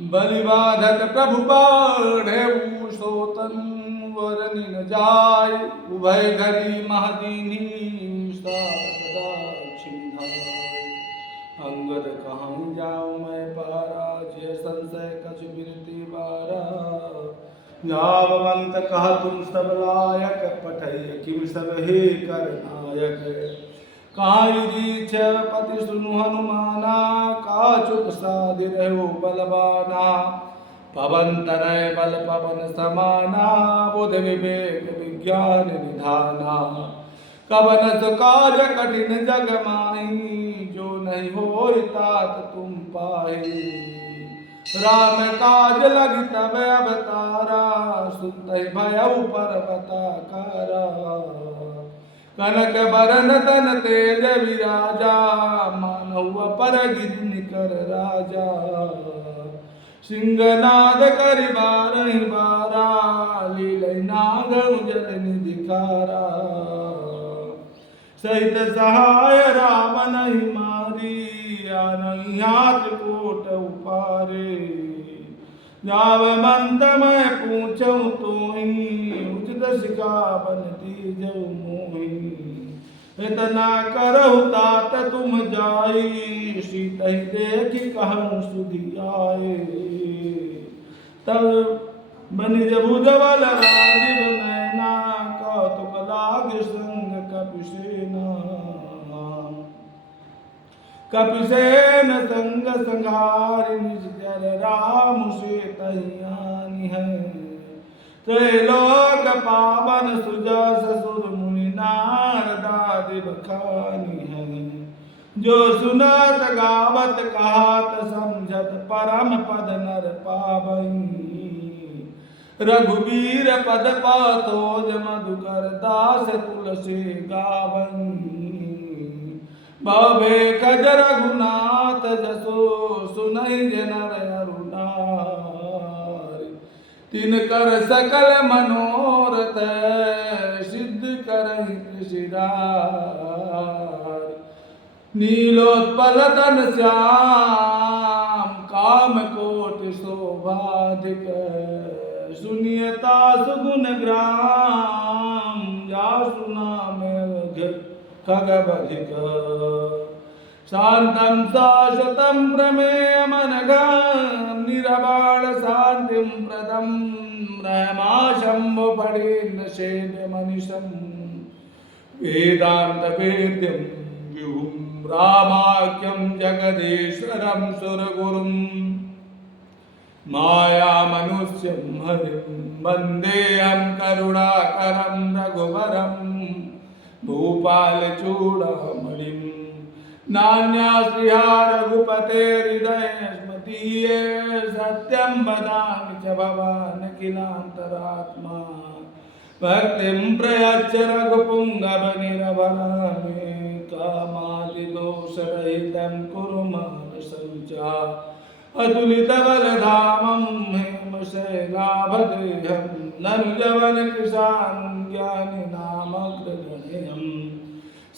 बलिबाधत प्रभु बाढ़े सोतन वरनि न जाय उभय घरी महदीनी अंगद कहाँ जाऊँ मैं पारा जे संशय कछ बिरती बारा जावंत कहा तुम सब लायक पठय किम सब हे कर नायक कायरी पति सुनु हनुमाना का चुप साधि रहो बलवाना पवन तनय बल पवन समाना बुध विवेक विज्ञान निधाना कवन कार्य कठिन जग माही जो नहीं हो तात तुम पाए राम काज लग तब अवतारा सुनते भयउ पर्वताकारा कनक बरन तन तेज विराजा मानव पर गिर निकर राजा सिंहनाद कर बारहि बारा लीलय नाग जल निधिकारा सहित सहाय राम नहीं मारी नहीं हाथ कोट उपारे जाव मंत मैं पूछूं तो उचित सिखावन दीजऊ मोहि इतना करहु तात तुम जाई सीत देखी कहूँ सुधी आए तब बनिज भुजबल राजीव नैना कौतुक लाग संग कपिसेना कपिसेन संग संघार निज जर राम से तैयानी है त्रैलोक पावन सुजा ससुर मुनि नारदादि बखानी है जो सुनत गावत कहात समझत परम पद नर पावई रघुवीर पद पातोज मधुकर दास तुलसी गावई भवे खज रघुनाथ जसो सुनहि जनर अरुणार तिन कर सकल मनोरथ सिद्ध करहि कृषिरार नीलोत्पल तन श्याम काम कोटि शोभाधिक सुनियता सुगुण ग्राम या सुनाम खगबधिक शांतं शाश्वतं प्रमेयमनघं निरबाण शांतिं प्रदं रहमाशंभु पडेन्न शेव्यमनिशं वेदान्तवेद्यं व्युं रामाख्यं जगदीश्वरं सुरगुरुं मायामनुष्यं हरिं वन्देऽहं करुणाकरं रघुवरं भूपालचूडामणिं नान्यास्पृहा रघुपते हृदये स्मदीये सत्यं वदामि च भवान् किलान्तरात्मा भक्तिं प्रयच्छ रघुपुङ्गवनिरवरामे कामादिदोषरहितं कुरु मानसं च अतुलितबलधामं हेमशैलाभदेहं ननुजवनकृशानं ज्ञानिनामग्रगण्यं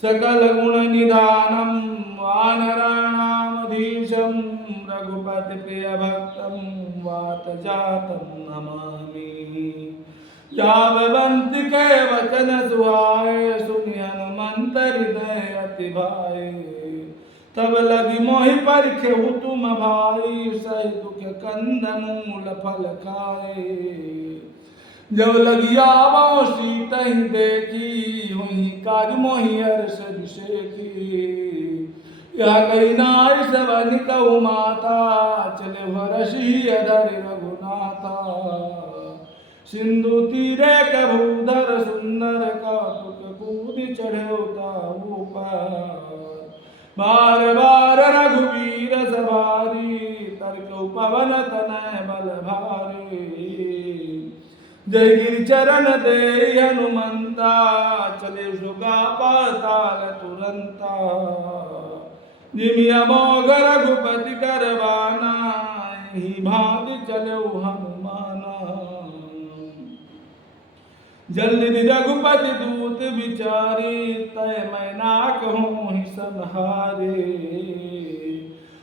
सकलगुणनिधानं वानराणामधीशं रघुपतिप्रियभक्तं वातजातं नमामि यावन्ति वचन सुहाय सुनि हनुमंत हृदय अति भाए तब लगी मोहि परिखेहु तुम भाई सही दुख कंद मूल फल खाए जब लगी आवो सीत ही देखी हुई काज मोहि हर्ष विषेखी यह कही नारी सवन कहु माता चले हरषि अधर रघुनाथा सिंधु तीरे कभूधर सुंदर कौतुक कूद चढ़े ऊपर बार बार रघुवीर सवारी तर्क पवन तनय बल भारी जय गिर चरण दे हनुमंता चले सुगा पाताल तुरंता जिमि अमोघ रघुपति करवाना ही भाग चले हनुमाना जल्दी रघुपति दूत विचारी तय मैं ना कहूँ ही संहारे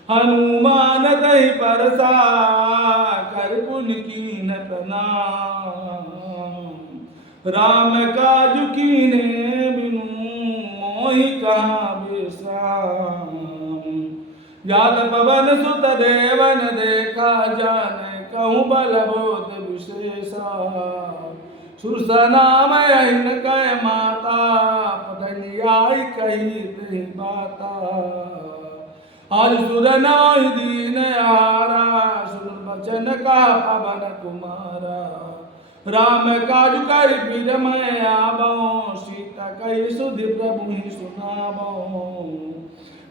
हनुमान दही परसा पुन कीन प्रणाम। राम काज कीने बिनु मोहि कहाँ विश्राम। याद पवन सुत देवन देखा जाने कहूँ बल बोध विशेषा। सुरसना में अहिन कह माता पठनी आई कही ते बाता। आज सुर नाहि दीन हारा सुन बचन का पवन कुमारा। राम काज कर पीर मैं आवो सीता कही सुधि प्रभु ही सुनावो।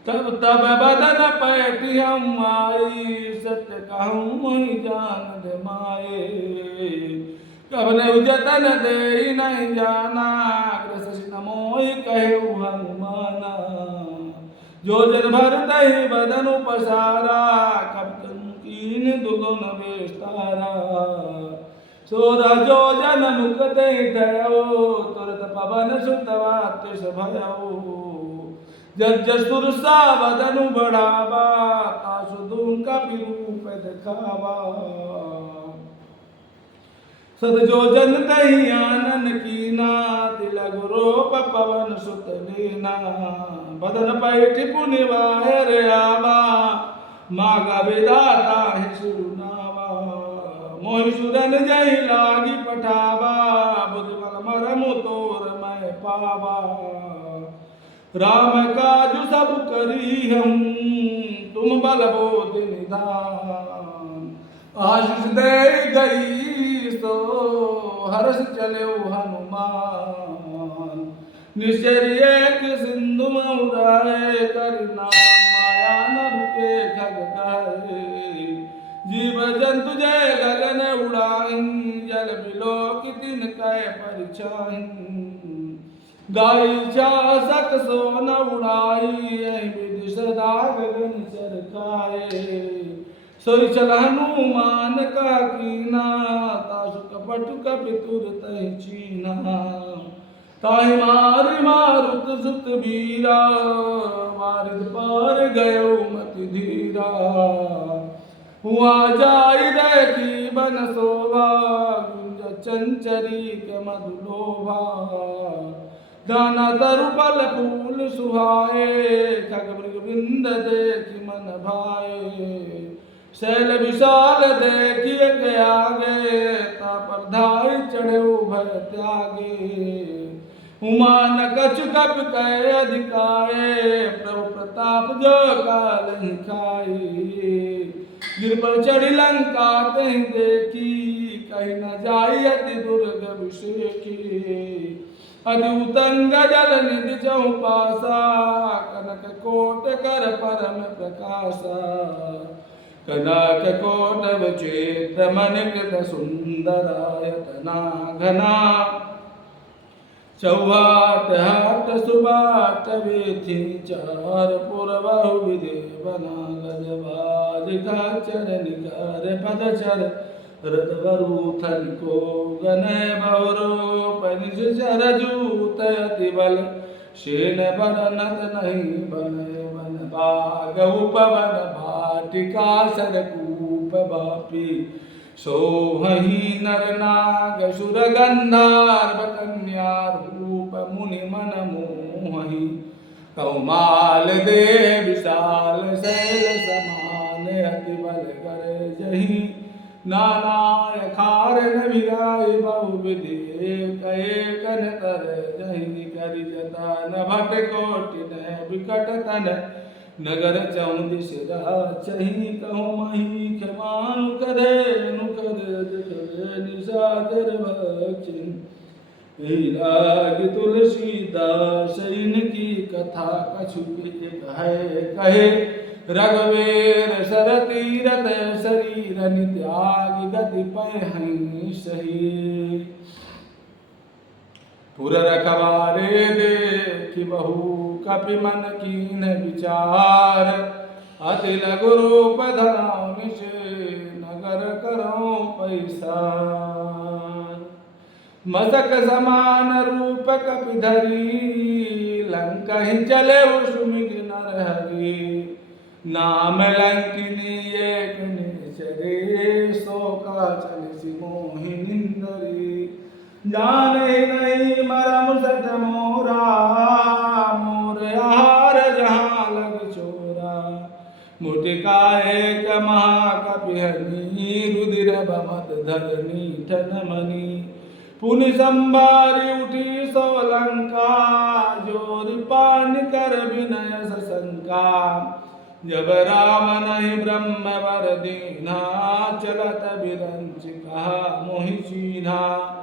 तब तब बदन पैठी हम आई सत्य कहूँ मोहि जान दे माए। कब ने जतन दे नहीं जाना ग्रस मोहि कहे हनुमाना। जो जन भर दही बदन पसारा कब कीन दुगुन विस्तारा। सोरा जो जन मुख दही दयो तुरत पवन सुतवा तिस भयो। जज सुरसा बदनु बढ़ावा तासु दून का रूप दिखावा। सद जो जन दही आनन कीना तिलक रूप पवन सुत लीना। बदन पैठ पुनिवार आवा मागा विदाता है सुनावा। मोहि सुरन जही लागी पठावा बुद्धि मरमु तोर मैं पावा। राम काज सब करी हम तुम बल बोध निधान। आशीष दे गई सो हर्ष चले हनुमान। निश्चर्य एक सिंधु उड़ाए कर नाम माया नभ के खग गाए। जीव जंतु जय गगन उड़ाई जल बिलो की दिन कै परिछाई। गाय चासक सोन उड़ाई विधि सदा गगन चरकाए। सोई चल हनुमान का कीना तासु कपट कपि तुरत चीना। ताहि मारि मारुत सुत बीरा मारिद पार गयो मति धीरा। हुआ जाई देखी बन शोभा गुंज चंचरी के मधुलोभा। दाना तरु फल फूल सुहाए खग मृग बिंद देखी मन भाए। शैल विशाल देखिए के आगे तापर धाई चढ़े भय त्यागे। उमा न कछु कप कह अधिकाए प्रभु प्रताप जो काल ही खाए। गिर पर चढ़ी लंका कहीं देखी कहीं न जाई अति दुर्ग विषेखी। अति उतंग जल निधि चौपासा कनक कोट कर परम प्रकाशा। कनक कोट विचित्र मनिकृत सुंदरायतना घना। चौहाट हाट सुबाट वेथी चार पुर बहु विधि बना। गजबाज खाचर निकर पदचर रदवरूथन को गनय बहुरो पनिज चर जूत अति बल। शेन बनत नहीं बनय बन बाग उपवन भाटिका सरकूप बापी। सोहहि नर नाग सुर गंधर्व कन्या रूप मुनि मन मोहि। कौमाल दे विशाल शैल समान अति बल कर जही। नाना खार न विगाय बहु विधि कहे कन तर जही। करि जतन भट कोटि न विकट तन नगर चौदिस चही। कहूँ मही क्षमानु करे नु कर निसादर भक्षिन। लाग तुलसीदास इनकी कथा कछु है कहे। रघुवीर सरतीरथ शरीर नित्याग गति पै सही। पुर रखवारे देखि बहु कपि मन कीन विचार। अति लघु रूप धराउनि से नगर करो पैसार। मसक समान रूप कपि धरी लंका ही चले सुमिग नर हरि। नाम लंकिनी एक निचरे सो का चलिसि मोहि निंदरी। जाने नहीं मरम सट मोरा, मोर आहार जहाँ लग चोरा। मुटिका एक महाकपिहनी, रुधिर बमत धरनी ठन मनी। पुनि संभारी उठी सोलंका, जोर पान कर विनय सशंका। जब राम नहीं ब्रह्म वर दीना, चलत बिरंच कहा मोहि चीन्हा।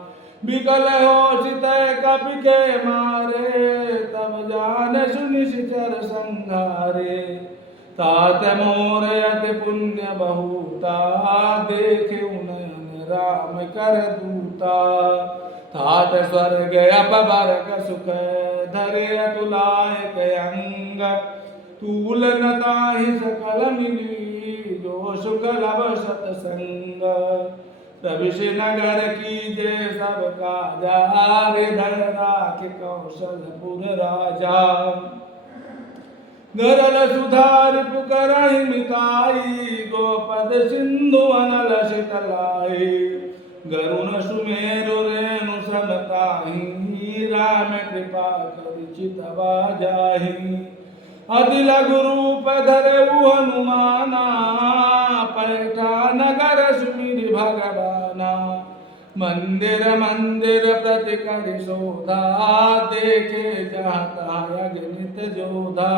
बिकल हो सितय कपि के मारे, तब जान सुनि सिचर संघारे। तात मोर अति पुण्य बहुता, देखे नयन राम कर दूता। तात स्वर्ग अपवर्ग सुख, धरे अतुलायक अंग। तूल न ताहि सकल मिली, जो सुख लब सतसंग। प्रविश नगर कीजे सब काजा, हृदय राख कौशलपुर राजा। गरल सुधार पुकरहि मिताई, गोपद सिंधु अनल शीतलाई। गरुण सुमेरु रेणु समताहि, राम कृपा करि चितवा जाहि। अति लघु रूप धरऊ हनुमाना, पैठा नगर सुमिरि भगवाना। मंदिर मंदिर प्रति करि शोधा, देखे जहाँ तहाँ अगणित जोधा।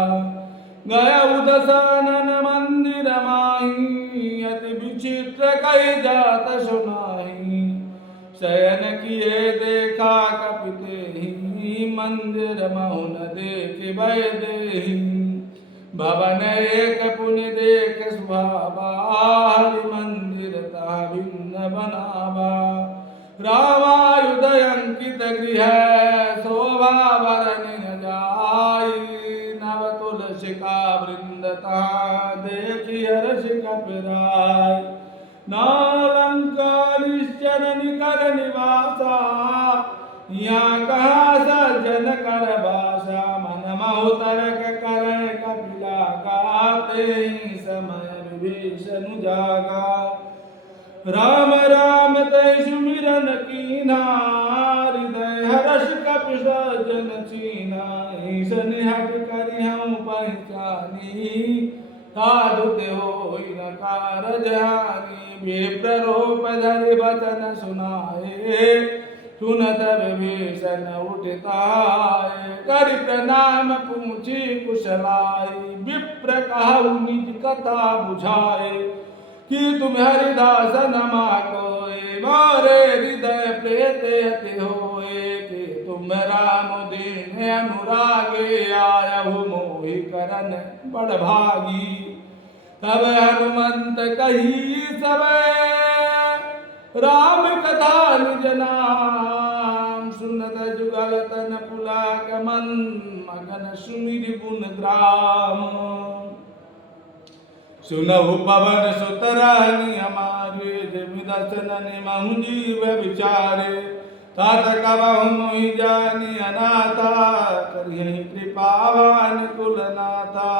गया दशानन मंदिर माही, अति विचित्र कई जात सुनाही। शयन किए देखा कपि तेहि, मंदिर महुन देख भय देहि। भवन एक पुनि देख सुहावा, हरि मंदिर ता भिन्न बनावा। रामायुध अंकित गृह, शोभा बरन जाई। नव तुलसिका वृंद तहाँ, देखि हर्ष कपिराय। नालंका निश्चर निकर निवासा, यहाँ कहाँ सज्जन कर बासा। मन महु तरक कर कपिला गाते, समय विभीषण जागा। राम राम तय सुमिरन कीन्हा, हृदय हर्ष कपि सज्जन चीन्हा। ईसन हट करि हऊँ पहचानी, साधु ते होई न कारज हानि। विप्र रूप धरि वचन सुनाए, सुनत विभीषण उठिताए। करि प्रणाम पूछी कुशलाई, विप्र कहु निज कथा बुझाए। कि तुम हरिदास नमा कोय, मोरे हृदय प्रेत अति होए। कि तुम राम दीन अनुरागे, आयहु मोहि करन बड़ भागी। तब हनुमंत कही सब, राम कथा निज नाम। सुनत जुगल तन पुलक मन, मगन सुमिरि गुण ग्राम। सुनहु पवन सुत रानी हमारे, जमि दर्शन निमहु जीव विचारे। तात कबहु मोहि जानी अनाथा, करिहि कृपा भानु कुल नाथा।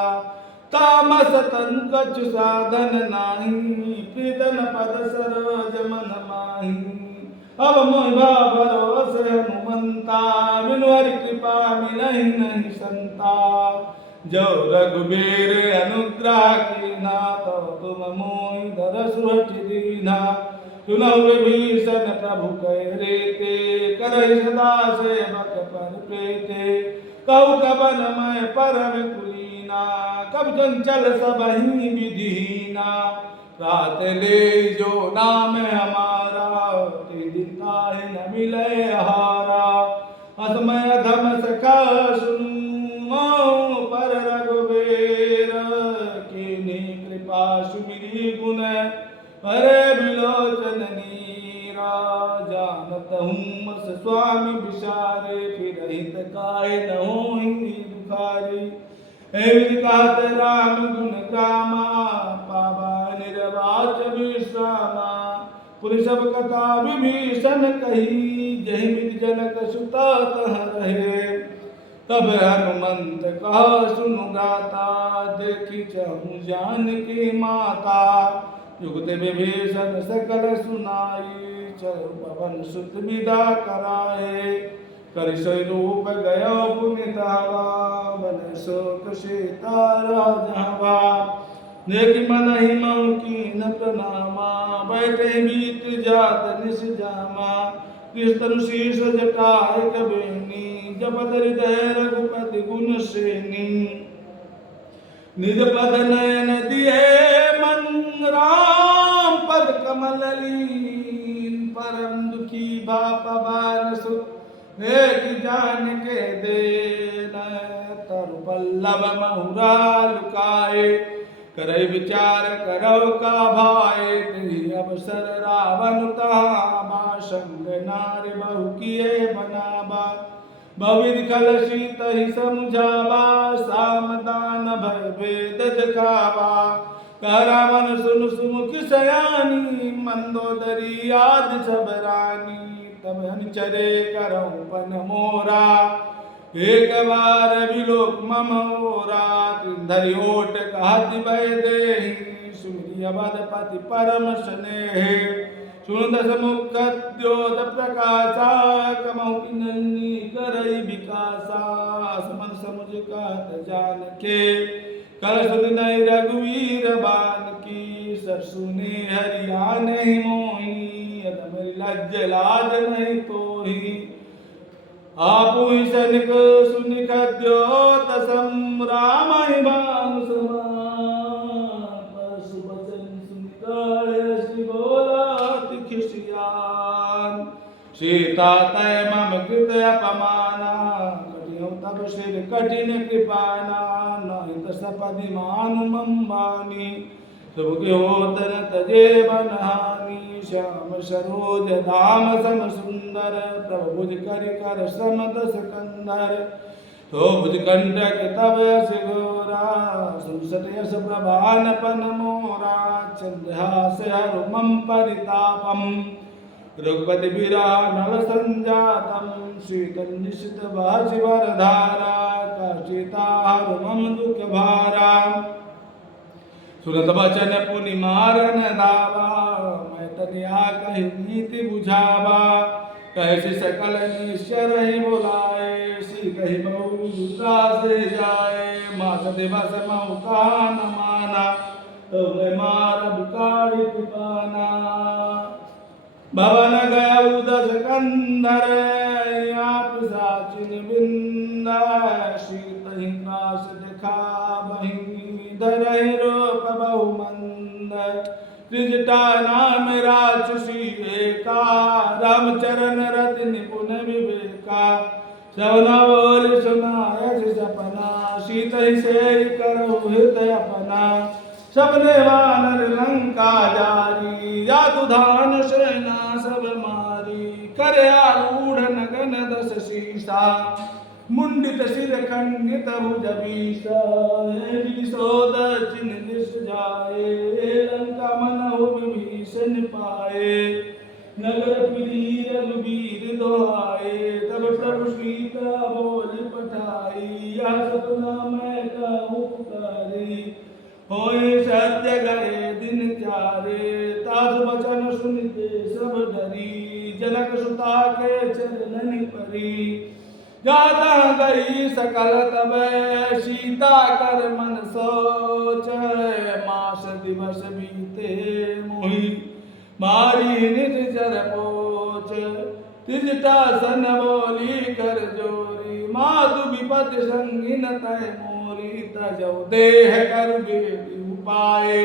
तामस तन कछु साधन नाही, प्रीतन पद सरोज मन माही। अब मोहि भरोस हनुमंता, बिनु हरि कृपा मिलहि नहीं संता। जो रघुबीर अनुग्रह कीन्हा, तो तुम मोहि दरसु हठि दीन्हा। सुनहु विभीषण प्रभु कह रीते, करहि सदा सेवक पर प्रीते। कहु कबन मैं परम कुलीना, कब चंचल सबहि विधिहीना। रात ले जो नाम हमारा, ते दिन ताहि न मिलै आहारा। असमय अधम सखा सुनु, पर रघुबीर कीन्ही कृपा सुमिरि गुण। हरे बिलोचन नीरा, जानत हूँ मस स्वामी विसारे। फिर हित काय न होहि दुखारी। एवं कहत राम गुण ग्रामा, पावा निर्वाच विश्रामा। पुनि सब कथा विभीषण कही, जहि विधि जनक सुत तह रहे। तब हनुमंत कहा सुनु गाता, देखि चहु जानकी माता। युगत विभीषण सकल सुनाई, चल पवन सुत विदा कराए, कर रूप गयो पुनितावा, बन शोक सीता राजहवा, देख मन ही मऊ कीन प्रणामा, बैठे बीत जात निस जामा, कृष्ण शीर्ष जटाय कबेनी, जपत हृदय रघुपति गुण श्रेणी, निज पद नयन दिए मन, राम पद कमल लीन, परम दुखी बाप बान सुत, एक जान के देन, तरु पल्लव महुरा लुकाए, करई विचार करौ का भाई, तेहि अवसर रावण तहावा, संग नार बहु किए बनावा, बहुविध कलशी तहि समुझावा, सामदान भय भेद दिखावा, कह रावण सुन सुमुख सयानी, मंदोदरी आदि सब रानी, तब अनुचरे करौ पन मोरा, एक बार विलोक ममोरा, धरि ओट कहति भय देहि, सुमिरि अवधपति परम स्नेहि, सुन दस मुख द्योत प्रकाशा, कमौ किन्नी करई विकासा, समन समुझ कहत जान के, कल सुन नई रघुवीर बान की, सर सुने हरिया नहीं मोही, अधमरि लज्ज लाज नहीं तोही, आपु ही सनिक सुनिक द्योत सम, राम ही बान समान, परसु बचन सुनिकाय श्री बोला खिसियान, सीता तय मम कृत अपमाना, कटियौ तब सिर कठिन कृपाना, नाहित सपदि मानु मम बानी, सब के होतन तजे बनहानि, श्याम सरोज धाम सम सुंदर, प्रभु भुज कर सम दस कंधर, तो भुज कंटक तब यस घोरा, सुनसत यस प्रभान पन मोरा, चंद्रहास हरु मम परितापम, रघुपति बिरा नल संजातम, शीतल निशित भाषि वरधारा, काचिता हरु मम दुख भारा, सुनत बचन पुनि मारन धावा, मैं तनिया कही नीति बुझावा, कैसे सकल निश्चर ही बुलाए, सी कही बहु से जाए, मास दिवस मऊ का न माना, तो मैं मार बिकारी पिपाना, भवन गया दस कंधर, आप साचिन बिंद, शीत ही त्रास दिखा बही, धरहि रूप बहुमंद, त्रिजटा नाम राक्षसी एका, रामचरण रति निपुण विवेका, सवना बोल सुनायस सपना, सीत ही से करहु हृदय अपना, सबने वानर लंका जारी, जादू धान सेना सब मारी, कर आरूढ़ नगन दस सीसा, मुंडित सिर खंडित भुज बीसा, सो दक्षिण दिश जाए, लंका मनहु विभीषण पाए, नगर पुरी रघुबीर दोहाए, तब प्रभु सीता बोल पठाई, यह सपना मैं कहूँ पुकारी, होय सत्य गए दिन चारे, ताज वचन सुनते सब डरी, जनक सुता के चरणन परी, जाता गई सकल तब सीता कर मन सोच, मास दिवस बीते मोहि मारी निज जर पोच, तिजटा सन बोली कर जोरी, मातु विपत संगिन तय मोरी, तजौ देह कर बेटी उपाय,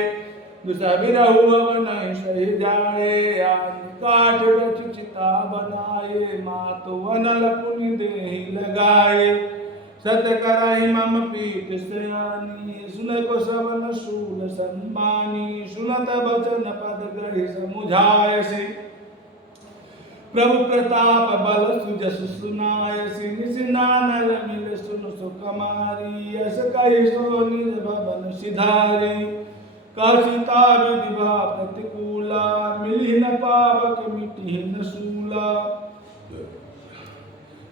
दुसबिरहु अवन सही जाए, आन काठ रच चिता बनाए, मातु अनल पुनि देहि लगाए, सत करहि मम पीठ सयानी, सुन को सवन शूल सम्मानी, सुनत बचन पद गढ़ि समुझायसि, प्रभु प्रताप बल सुजस सुनायसि, निस नानल मिल सुन सुकमारी, यस कहि सो निज भवन सिधारी, काशिता विधिवा प्रतिकूला, मिली न पावक मिटी न सूला,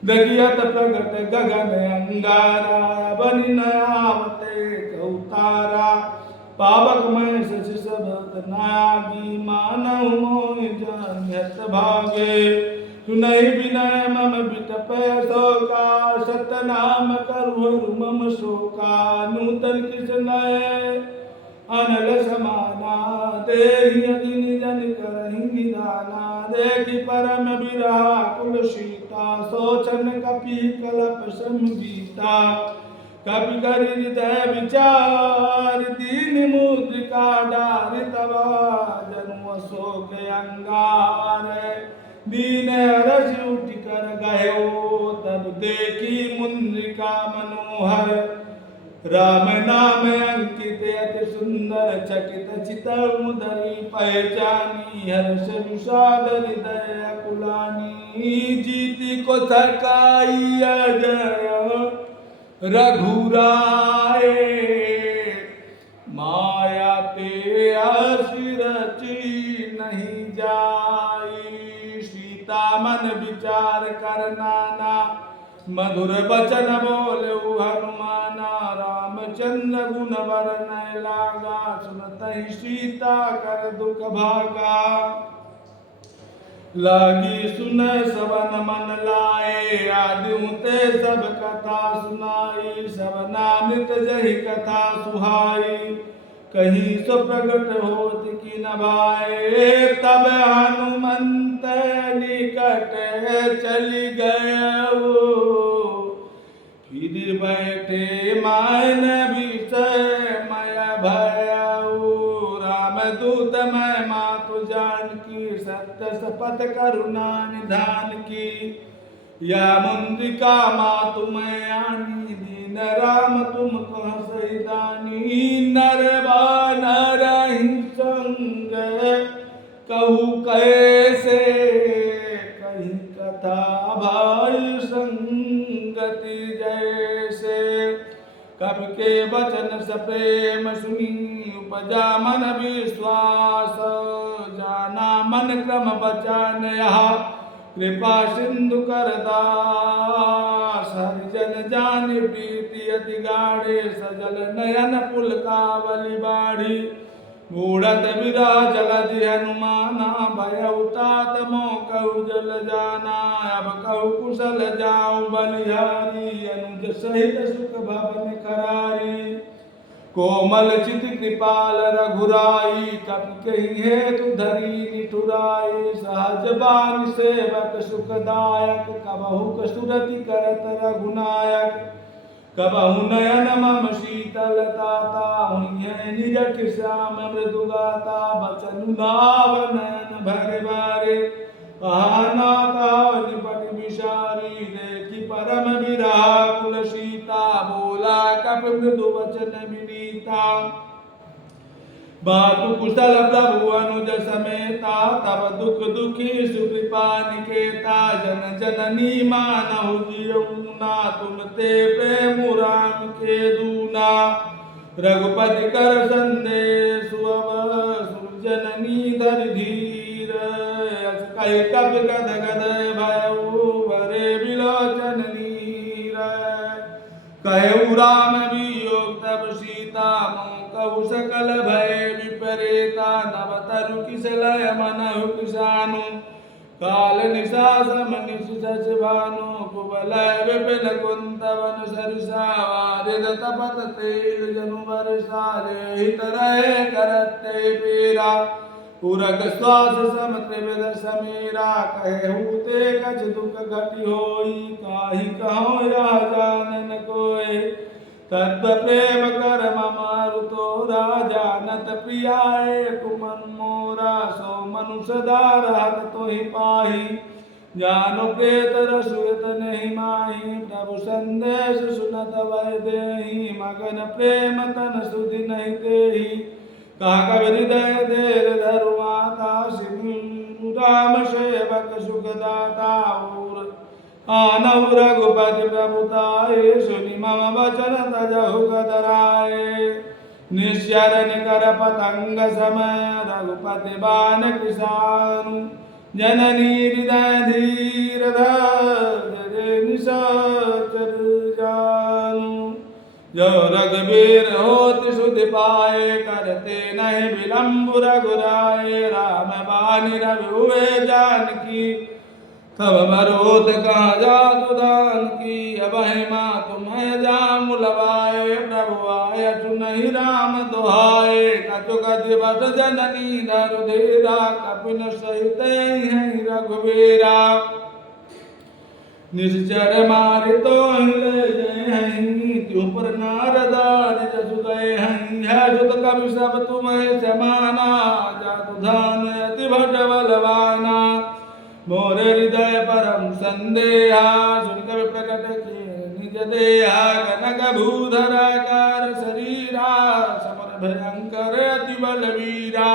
दगियत प्रगट गगन अंगारा, बनि न आवते कहुतारा, पावक मैं सच सब नागी मानव मोहि जनियत भागे सुनहि विनय मम बिटपै शोका सतनाम करु मम शोका नूतन कृष्णय अनल समाना देहि अग्नि जन करहि निदाना देखि परम बिरहा कुल सीता सोचन कपि कलप संगीता कपि करि हृदय विचार दीन मुद्रिका डारि तबा जनु शोक अंगार दीन रस उठ कर गयो तब देखी मुद्रिका मनोहर राम नाम अंकित अति सुंदर चकित चितमुदरी पहचानी हर्ष विषाद हृदय कुलानी जीती को थकाई अजय रघुराए माया ते असिरची नहीं जाई सीता मन विचार कर नाना मधुर बचन बोले हनुमाना रामचंद्र गुण वर्णय लागा सुनतहि सीता कर दुख भागा लागी सुन सवन मन लाए आदि ते सब कथा सुनाई सवनामृत जहि कथा सुहाई कहीं सो प्रगट होत की नभाए तब हनुमंत निकट चली गए फिर बैठे मान विषय मय भयऊ राम दूत मैं मातु जानकी सत्य शपथ करुणा निधान की या मुंद्रिका मातु मैं आनी दीन राम तुम कह सहिदानी नर बानर संग कहू कैसे कही कथा भाई संगति जैसे कवि के वचन सप्रेम सुनी उपजा मन विश्वास जाना मन क्रम बचान यहाँ कृपा सिंधु कर दास हरिजन जान प्रीति अति गाढ़े सजल नयन पुलकावली बाढ़ी मूढ़त विरह जलधि हनुमाना भय उतात मोह कहु जल जाना अब कहु कुशल जाऊं बलिहारी अनुज सहित सुख भवन करारी कोमल चित कृपाल रघुराई कपि कही हेतु धरी निठुराई सहज बान सेवक सुखदायक कबहु कसुरति करत रघुनायक कबहु नयन मम शीतलताता हुए निज श्याम मृदुगाता बचनु नाव नयन भर बारे आनाता निपट विषारी देखी परम विरहा कुल सीता बोला कप मृदु वचन विनीता बातु कुशल प्रभु अनुज समेता तब दुख दुखी सुकृपा निकेता जन जननी मानहु जियऊना तुम ते प्रेम राम के दूना रघुपति कर संदेश अब जननी धर धीर कहि कप गद गद भयऊ भरे विलोचन नीर कहु राम वियोग तब सीता कहु सकल भय विपरीता नव तरु किसलय मनहु किसानु काल निशासम निशुष भानु कुबलय विपिन कुंतवन सरिसा वारिद तपत तेल जनु बरसा हित रहे करते पीरा पुरग श्वास सम त्रिविध समीरा कहु ते कछ दुख घटि होई काहि कहो या जानन कोय तत्व प्रेम कर ममारु तोरा जानत प्रियाए कुमन मोरा सो मनुष्य दारहत तोहि पाही जानो प्रेत रसुत नहीं माही प्रभु संदेश सुनत वै देहि मगन प्रेम तन सुधि नहीं देहि कहा हृदय देर धरु माता सिंधु राम सेवक सुखदाता आनव रघुपति प्रभुताये सुनि मम वचन तजहु कदराए निश्चर निकर पतंग समय रघुपति बान किसानु जननी हृदय धीर धर निशाचर जानु जो रघुवीर होति सुधि पाए, करते नहीं विलम्ब रघुराए। राम बानी रवि हुए जानकी, तब भरोत कहाँ जातु दान की। अब हिमा तुम्हें जाम लवाए, प्रभु आय नहीं राम दुहाए। कछु दिवस जननी नरुधीरा, कपिन सहित हैं रघुवीरा। निश्चर मारे तो हिले जय हैं, त्यों पर नारदार जसु गए हैं। है जुत कवि सब तुम्हें समाना, जातु धान अति भट बलवाना। मोरे हृदय परम संदेहा, सुन कवि प्रकट किए निज देहा। कनक भूधराकार शरीरा, समर भयंकर अति बलवीरा।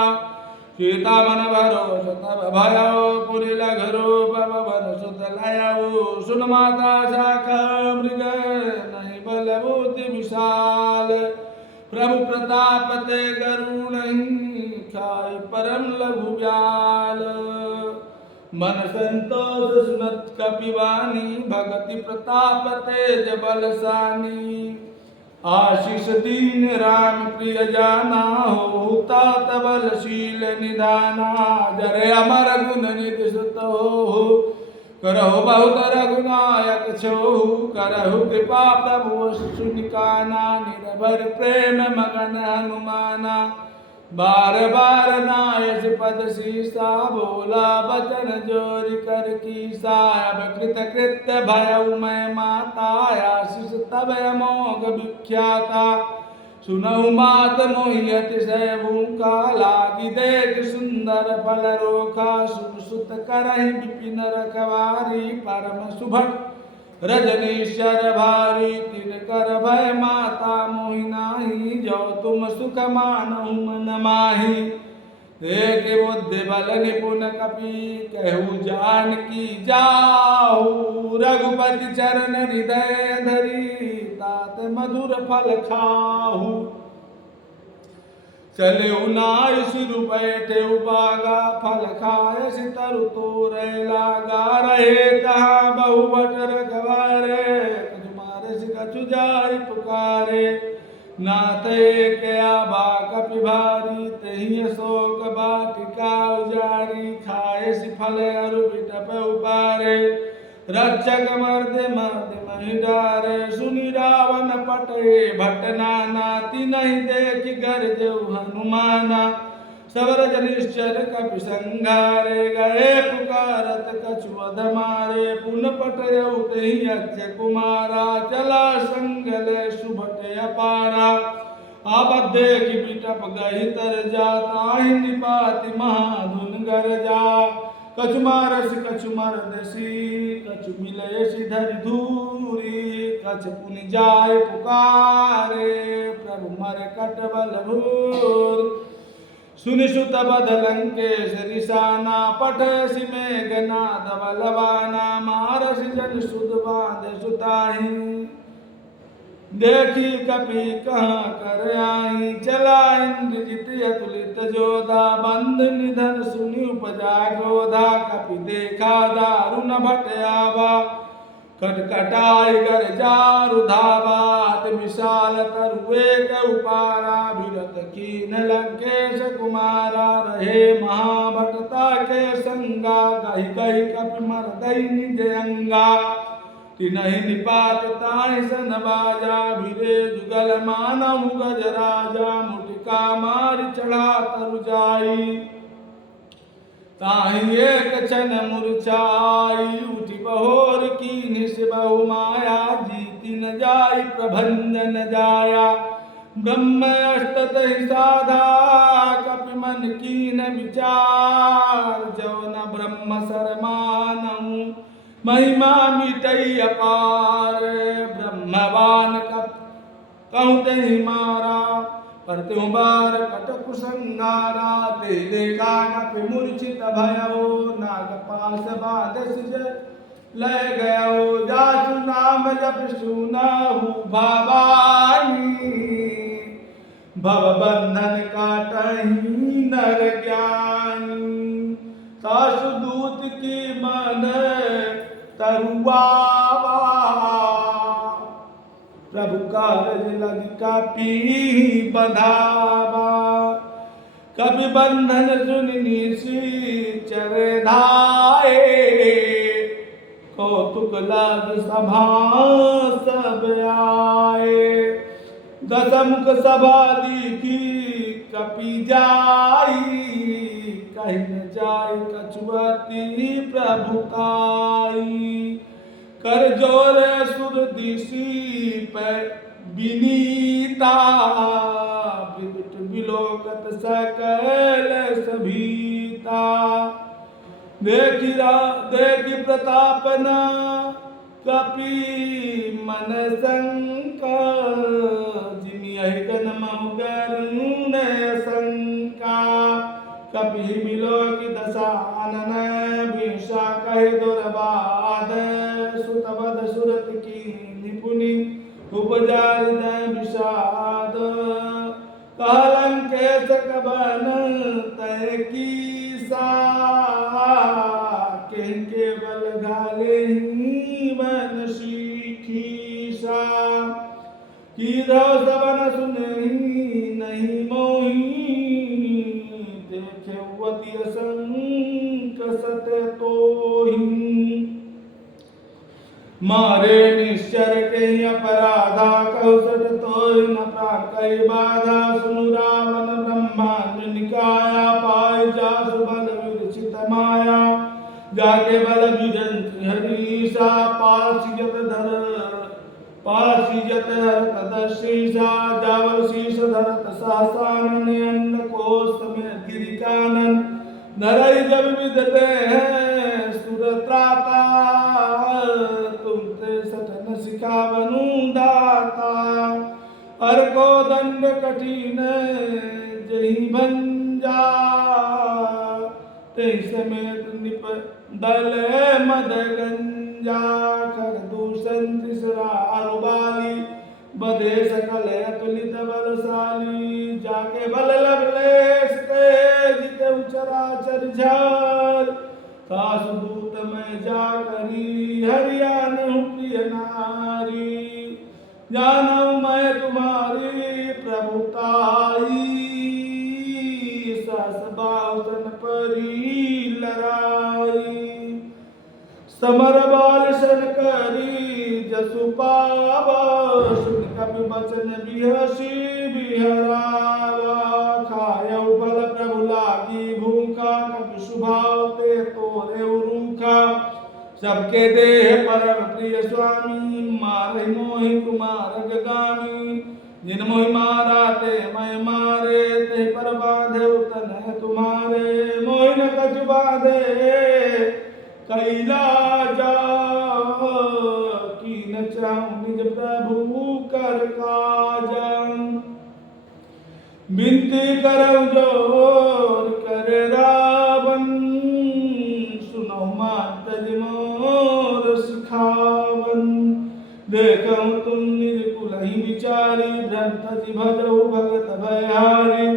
सीता मन भरोस तब भयो, पुरी लघरो पवन सुत लयऊ। सुन माता शाखा मृग, नहीं बल बुद्धि विशाल। प्रभु प्रताप ते गरुड़, खाई परम लघु ब्याल। मन संतोष सुनत कपिवानी, भगति प्रताप तेज बलसानी। आशीष दीन राम प्रिय जाना, होता तबलशील निदाना। जरे अमर गुण निधि सुत हो, करहु बहुत रघुनायक छोहु। करहु कृपा प्रभु सुनिकाना, निर्भर प्रेम मगन हनुमाना। बार बार नायस पद सीसा, बोला बचन जोरि कर कीसा। अब कृत कृत्य भयउ मैं माता, आशीष तब अमोघ विख्याता। सुनहु मात मोहि अतिशय भूखा, लागी देख सुंदर फल रोखा। सुन सुत करहि विपिन रखवारी, परम सुभट रजनीश्वर भारी। तिनकर भय माता मोहि नाही, जो तुम सुख मानहु मन माही। देख बुद्धि बल निपुण कपि, कहु जानकी जाहु। रघुपति चरण हृदय धरी, तात मधुर फल खाहु। चले नाय सिरु बैठे बागा, फल खाए सितरु तोरे लागा। रहे कहाँ बहु भट रखवारे, कछु मारे सि कछु जाय पुकारे। नाते क्या बा कपि भारी, तही शोक बाटिका उजारी। खाए सि फल अरु बिटप उपारे, रक्षक मर्द मर्द महि डारे। सुनि रावण पटे भट नाना, तिनहि देखि गरजउ हनुमाना। सब रजनीश्वर कपि संघारे, गए पुकारत कछु वध मारे। पुन पटयउ तेहि अक्षय कुमारा, चला संगल सुभट अपारा। आपद देखि बिटप गहि तर जा, ताहि निपाति महाधुन गरजा। कछु मारस कछु मरदसी, कछु मिलयसि धरि धूरी। कछु पुनि जाय पुकारे, प्रभु मरकट बल भूरि। सुनि सुत बध लंकेश निशाना, पठयसि मेघनाद बलवाना। मारसि जन सुध बांध सुताहि, देखी कपि कहाँ कर आई। चला इंद्रजित अतुलित जोधा, बंध निधन सुनि उपजा क्रोधा। कपि देखा दारुण भट आवा, खटखटाई गरजा रुधावा। अति विशाल तरु एक उपारा, विरत कीन लंकेश कुमारा। रहे महाभटता के संगा, कहि कहि कपि मरदई निज अंगा। तिनहि निपात ताहि सन बाजा, भिरे जुगल मानहु गज राजा। मुटिका मारि चढ़ा तरु जाई, ताहि एक क्षण मूर्छाई। उठि बहोर कीन्हि से बहु माया, जीति न जाई प्रभंजन जाया। ब्रह्म अष्टदहि साधा, कपि मन कीन विचार। जो न ब्रह्म सरमानहु, महिमा मिटई अपार। ब्रह्मवान कहूँ तेहि मारा, पर त्यों बार कटक संगारा। ते देखा कपि मूर्छित भयो, नाग पास बाधस लय गयो। जासु नाम जप सुनाहु भवानी, भव बंधन काटहि नर ज्ञानी। सासु दूत की मन तरुआवा, प्रभु कारज लग कापी बंधावा। कभी बंधन सुन निश्चर धाये, कौतुक लाग सभा सब आए। दशमुख सभा दीखी कपि जाई, कहीं न जाय कछुअति प्रभु काई। कर जोर सुर दिशी पे विनीता, विदुट विलोकत सकल सभीता। देखी प्रतापना कपि मन शंका, जिमि अहिकन महु गरुण शंका। कपि बिलोकि दशानन, विषा कहे दुर्बाद। सुतवद सुरत की निपुनि, उपजा हृदय विषाद। कहलंकेश कबन तय कीसा, केवल घाले ही मन सीखीसा। कीधो सबन सुनहि नहीं मोही, देखे वती असंक सत तोहि। मारे निश्चर के अपराधा, कौसट तोहि न प्राण कई बाधा। सुनु रावण ब्रह्मांड निकाया, पाय जासु बल विरचित माया। जाके बल विजंत हरीसा, पासीजत धरत दशीसा। जावल शीश धरत सहसानन, अन्न कोश में गिरिकानन। नरई जब विदते हैं सुरत्राता, तुमते सटन सिखावनु दाता। हर को दंड कठिन जही भंजा, ते समेत निप दल मद गंजा। कर दूषण तिसरा अरुबाली, बदे सकल तुलित बलशाली। जाके बल लवलेश तेज तेउ चराचर झार। सासु दूत में जा करी, हरियान प्रिय नारी। जानऊ मैं तुम्हारी प्रभुताई, सस बाउसन परी लड़ाई। समर बाल सन करी जसु पावा, सुन कपि बचन बिहसी बिहरावा। खायऊ फल प्रभु लागी भूखा, कपि सुभाव ते तोरे रूखा। सबके देह परम प्रिय स्वामी, मारहि मोहि कुमार गामी। जिन मोहि मारा ते मैं मारे, ते पर बांधे तन तुम्हारे। मोहि न कछु बांधे कैला जा, की न चाहूं निज प्रभु कर काजा। बिनती करऊ जोर कर रावण, सुनौ मान तज मोर सिखावन। देखऊं तुम निज कुलहि विचारी, भ्रमत भजऊ भगत भयहारी।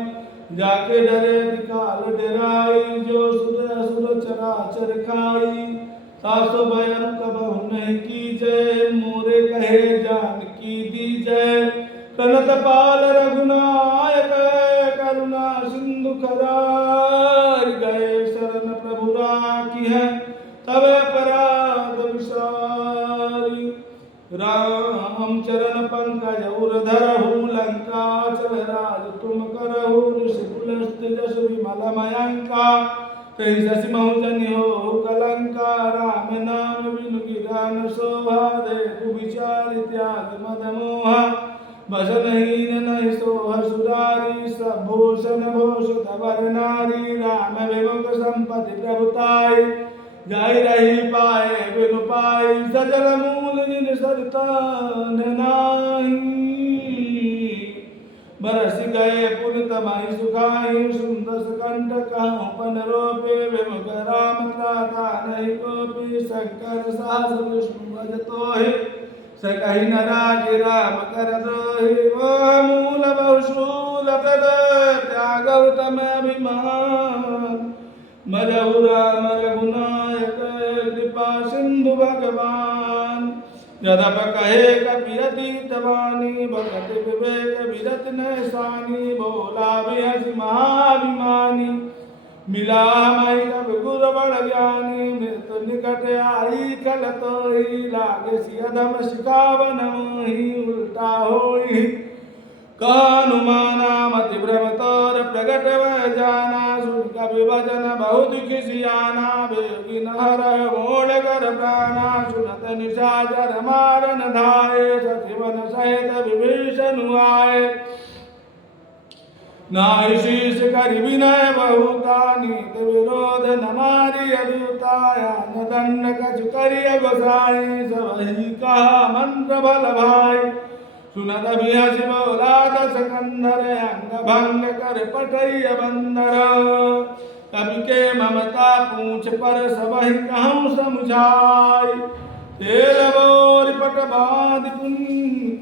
जाके डरे निकाल डराई, जो सुर असुर चराचर खाई। सासो बयन कबहु नहीं कीजय, मोरे कहे जानकी दीजय। कनत पाल रघुनायक, करुणा सिंधु करार। गए शरण प्रभु राखी है, तब अपराध विसारी। राम चरण पंकज उर धरहु, लंका चल राज तुम करहु। ऋषिकुलस्थ जस विमल मयंका, कहीं शशि महु जनि हो कलंका। राम नाम बिनु गिरा न शोभा, देखु विचार त्याग मद मोहा। बसनहीन नहीं सोह सुरारी, सब भूषण भूषित वर नारी। राम विमुख संपत्ति प्रभुताई, जाय रही पाए बिनु पाई। सजल मूल जिन सरतान नाही, बरस गए पुन तमाही सुखाई। सुंदर कंठ कहूँ पन रोपे, विमुख राम त्राता नहीं कोपी। शंकर सास विष्णु भज तोहि, सकहि न राज राम कर द्रोहि। वो मूल बहुशूल प्रद, त्यागौ तम अभिमान। मजहु राम रघुनायक, कृपा सिंधु भगवान। यदप कहे कपि अतीत वाणी भगत विवेक विरत नैसानी बोला बेहस महाभिमानी मिला मई कब गुर बड़ ज्ञानी मृत्यु निकट आई कल तो ही लागे सियधम शिखावन ही उल्टा होई कानुमाना मति भ्रम तोर प्रगट वह जाना सुन कवि भजन बहुत खिसियाना बेगिन हर मोड़ कर प्राणा सुनत निशाचर मारन धाये सचिवन सहित विभीषण आए नारी शीश कर विनय बहुता नीत विरोध न मारी अदूताया न दंड कछु करिय गोसाई सबही कहा मंत्र बल भाई सुनत बिहस बोला दस कंधर अंग भंग कर पटैय बंदर कवि के ममता पूछ पर सबही कहूँ समझाई तेल बोर पट बांध पुन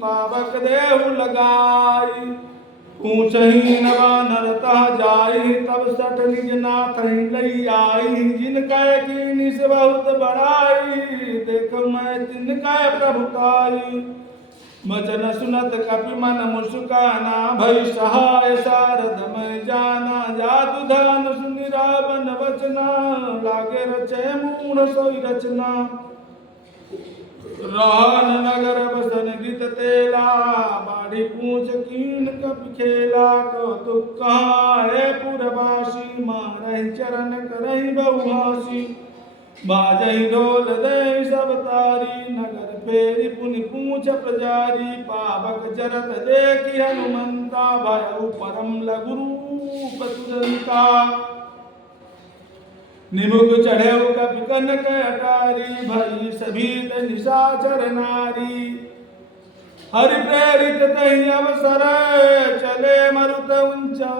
पावक देहु लगाई पूछ ही नवा नरता जाई तब सठ निज नाथ लई आई जिन कह की निस बहुत बड़ाई देख मैं तिन कह प्रभुताई वचन सुनत कपि मन मुस्काना भई सहाय सारद मैं जाना जादू धान सुनि रावण वचना लागे रचे मूढ़ सोई रचना रान नगर बसन गीत तेला बाढ़ी पूछ कीन कपि खेला कौतुक कहाए पुरवासी मारहि चरण करहि बहुहासी बाजहि ढोल दे सब तारी नगर फेरी पुनि पूछ प्रजारी पावक जरत देखि हनुमंता भयउ परम लघु रूप तुरंता निमुख चढ़ेउ कपि कनक अटारी भई सभीत निशाचर नारी हरि प्रेरित तहि अवसर चले मरुत उंचा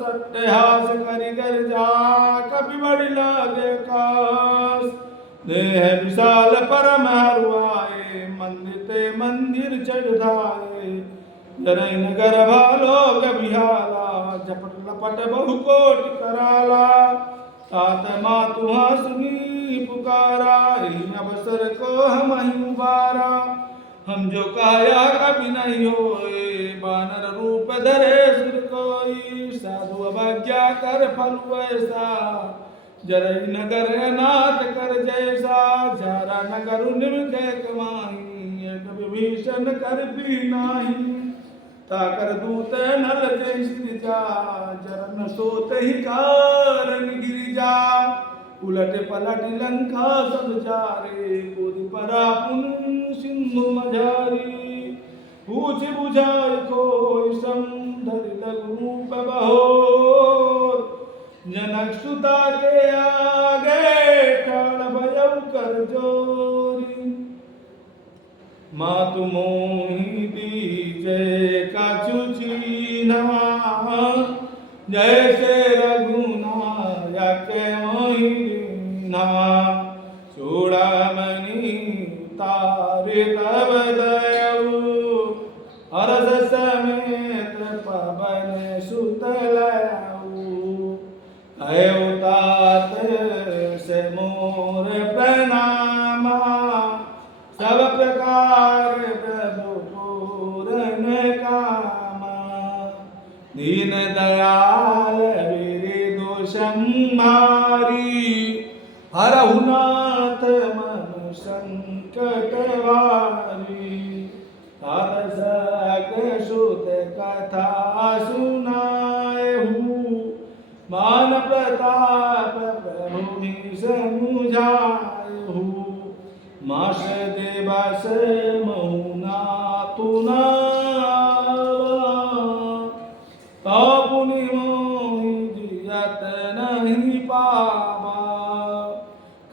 सट्टहास करि कर जा कपि बड़ी लागे कास देह विशाल परम हरुआए मंदिर ते मंदिर चढ़ धाये जरई नगर भालो कबिहाला झपट लपट बहु कोट कराला तात मातुहा सुनी पुकारा ही अवसर को हम ही उबारा हम जो काया कभी नहीं होए बानर रूप धरे सिर कोई साधु अवज्ञा कर फल ऐसा जरई नगर नाथ कर जैसा जारा नगर निमके कमाई एक विभीषण कर भी नाही ताकर दूत नल जैसी जा जरन सोत ही कारण गिरिजा उलट पलट लंका सब जारे कोदि परा पुन सिंधु मझारी पूछ बुझाय कोई समधर लघु रूप बहोर जनक सुता के आगे ठाड़ भयउ कर जोरी मातु मोहि दीजय कछु चीन्हा जैसे रघुनायक मोहि दीन्हा चूड़ामणि उतारे तब दयउ हरस समेत पवन सुत लयउ कयउ तात से मोर प्रणामा सब प्रकार प्रभु पूरन कामा दीन दयाल वीर दोषंहारी हरहु नाथ मन संकट वारी साधक सुत कथा सुनायहु मान प्रताप प्रभु समुझायहु मास देवस महुना तुना पुनि मोहि जियत नहीं पावा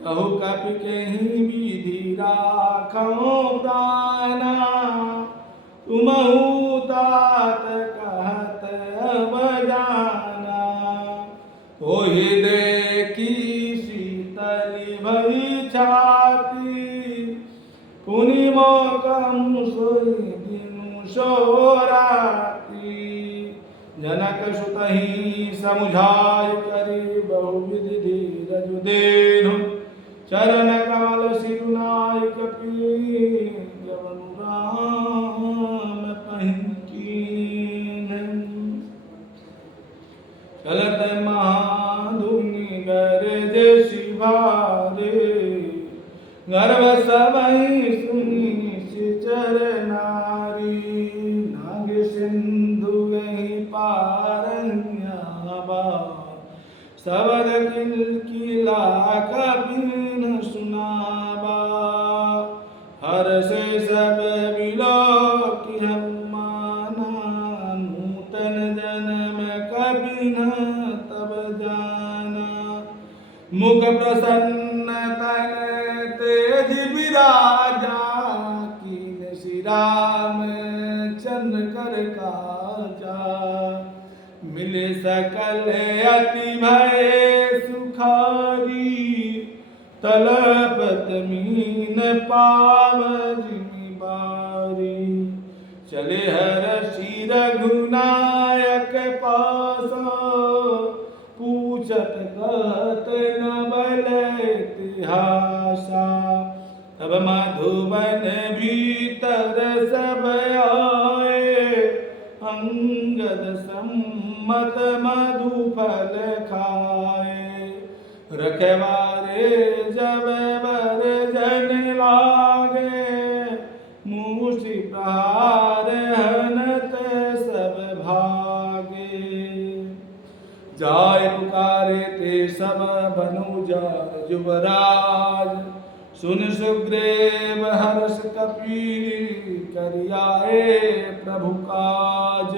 कहु कपि केहि विधि राखौ प्राणा तुमहु तात कहत अब जाना कोहि देखी शीतली भई छाती पुनि मोकम सोई दिनु सोराती जनक सुतहि समुझाय करि बहुविधि धीरज देनु चरण कमल सिरुनाय कपि कर शिवारे गर्भ सबई सुनी निश्चर नारी नाग सिंधु गही पारन्याबा सबद किलकिला कपिन सुनाबा हर से सब मिलो कि हम माना नूतन जन्म कभी न तब जाना मुख प्रसन्न तन तेज विराजा कीन श्री राम चंद्र कर काजा मिले सकल अति भय सुखारी तलपत मीन पाव जिमि बारी चले हर्षि रघुनायक पासा पूछत कहत न बल इतिहासा तब मधुबन भीतर सब आए अंगद सम्मत मधुफल खाए रखवारे जब बर जन लागे मूसी प्रहार हनत सब भागे जाय पुकारे ते सब बनुजार युवराज सुन सुग्रीव हर्ष कपि करियाए प्रभु काज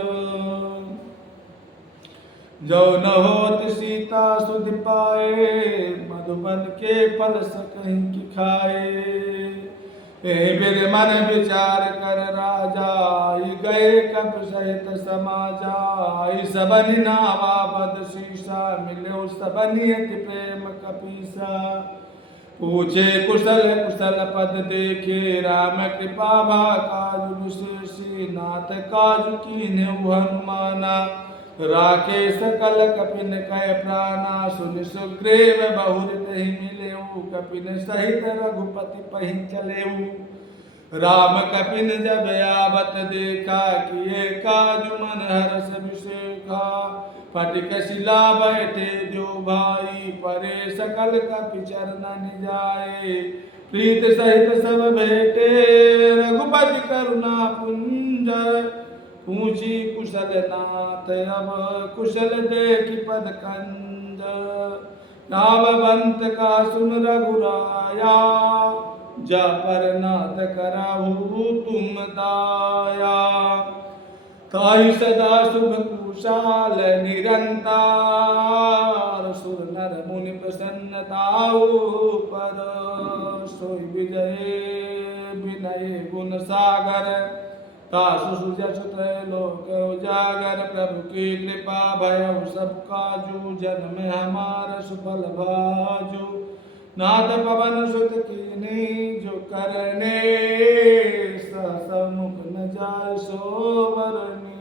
जो न होत सीता सुध पाए मधुबन के फल सकहीं कि खाए बिर मन विचार कर राजा गए कप सहित समाजा सबनि नावा बद शीसा मिलो सबनि अति प्रेम कपीसा पूछे कुशल कुशल पद देखे राम कृपा भा काज विशेषी नाथ काज कीन्हे हनुमाना राखे सकल कपिन कय प्राणा सुन सुग्रीव बहुर तहि मिलेऊ कपिन सहित रघुपति पहि चलेऊ राम कपिन जब आवत देखा किए काज मन हर्ष विशेखा फटिक शिला बैठे जो भाई परे सकल कपि चरणन जाए प्रीत सहित सब भेटे रघुपति करुणा पुंज पूछी कुशल नाथ अब कुशल देखि पद कंद नाभवंत का सुन रघुराया जा पर नाथ कराहु तुम दाया ताहि सदा शुभ कुशाल निरंतर सुर नर मुनि प्रसन्नताओ पर सोई विजय विनय गुण सागर तासु सुजस लोक उजागर प्रभु की कृपा भयउ सब काजू जन्म हमार सुफल भाजू नाथ पवन सुत कीनी जो करने समुख न जाय सोवरनी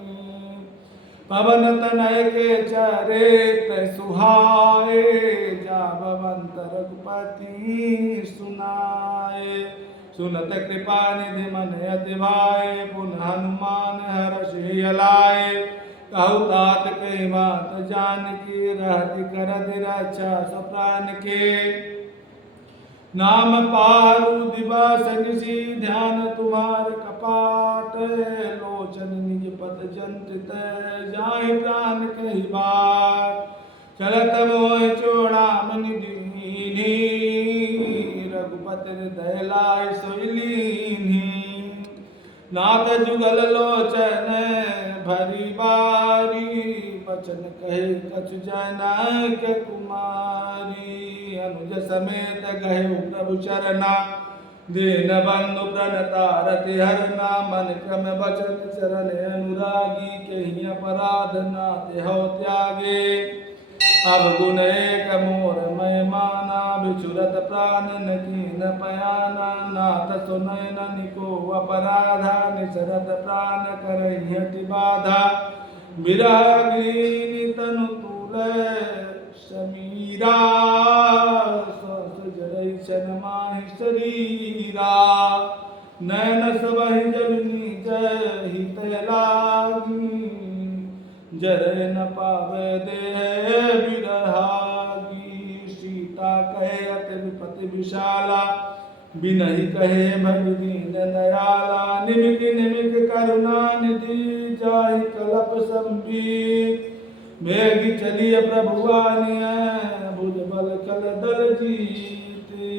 पवन तनय के चरित सुहाए जाबवंत रघुपति सुनाए सुनत कृपा निधि मन अति भाए पुनः हनुमान हर्षि लाए कहु तात कही बात जान की रहति करत रक्षा सप्रान के नाम पारु दिवस निशि ध्यान तुम्हार कपाट लोचन निज पद जंत्रित जाहि प्राण कही बार चलत मोह चोड़ामणि दीनी रघुपति हृदय लाय सोइलीनी नाथ जुगल लोचन भरी बारी बचन कहे कछु जनक कुमारी अनुज समेत गहे प्रभु चरना दीन बंधु प्रणतारति हरना मन क्रम बचन चरण अनुरागी के अपराध नाते हो त्यागे अब गुण एक मोर मैं माना बिचुरत प्राण कीन पयाना नाथ सुनय निको अपराधा निसरत प्राण करहि बाधा विरागी तनु तुल समीरा जरई सन माहि शरीरा नैन सबहि जलनी हित लागी जरे न पावे देह बिरहागी सीता कहे अति विपति विशाला, बिनहि कहे भगि दीन दयाला। निमिक निमिक करुणा निधि, जाहि कलप संबीत, भेगी चलिय प्रभु आनिय, भुज बल खल दल जीति।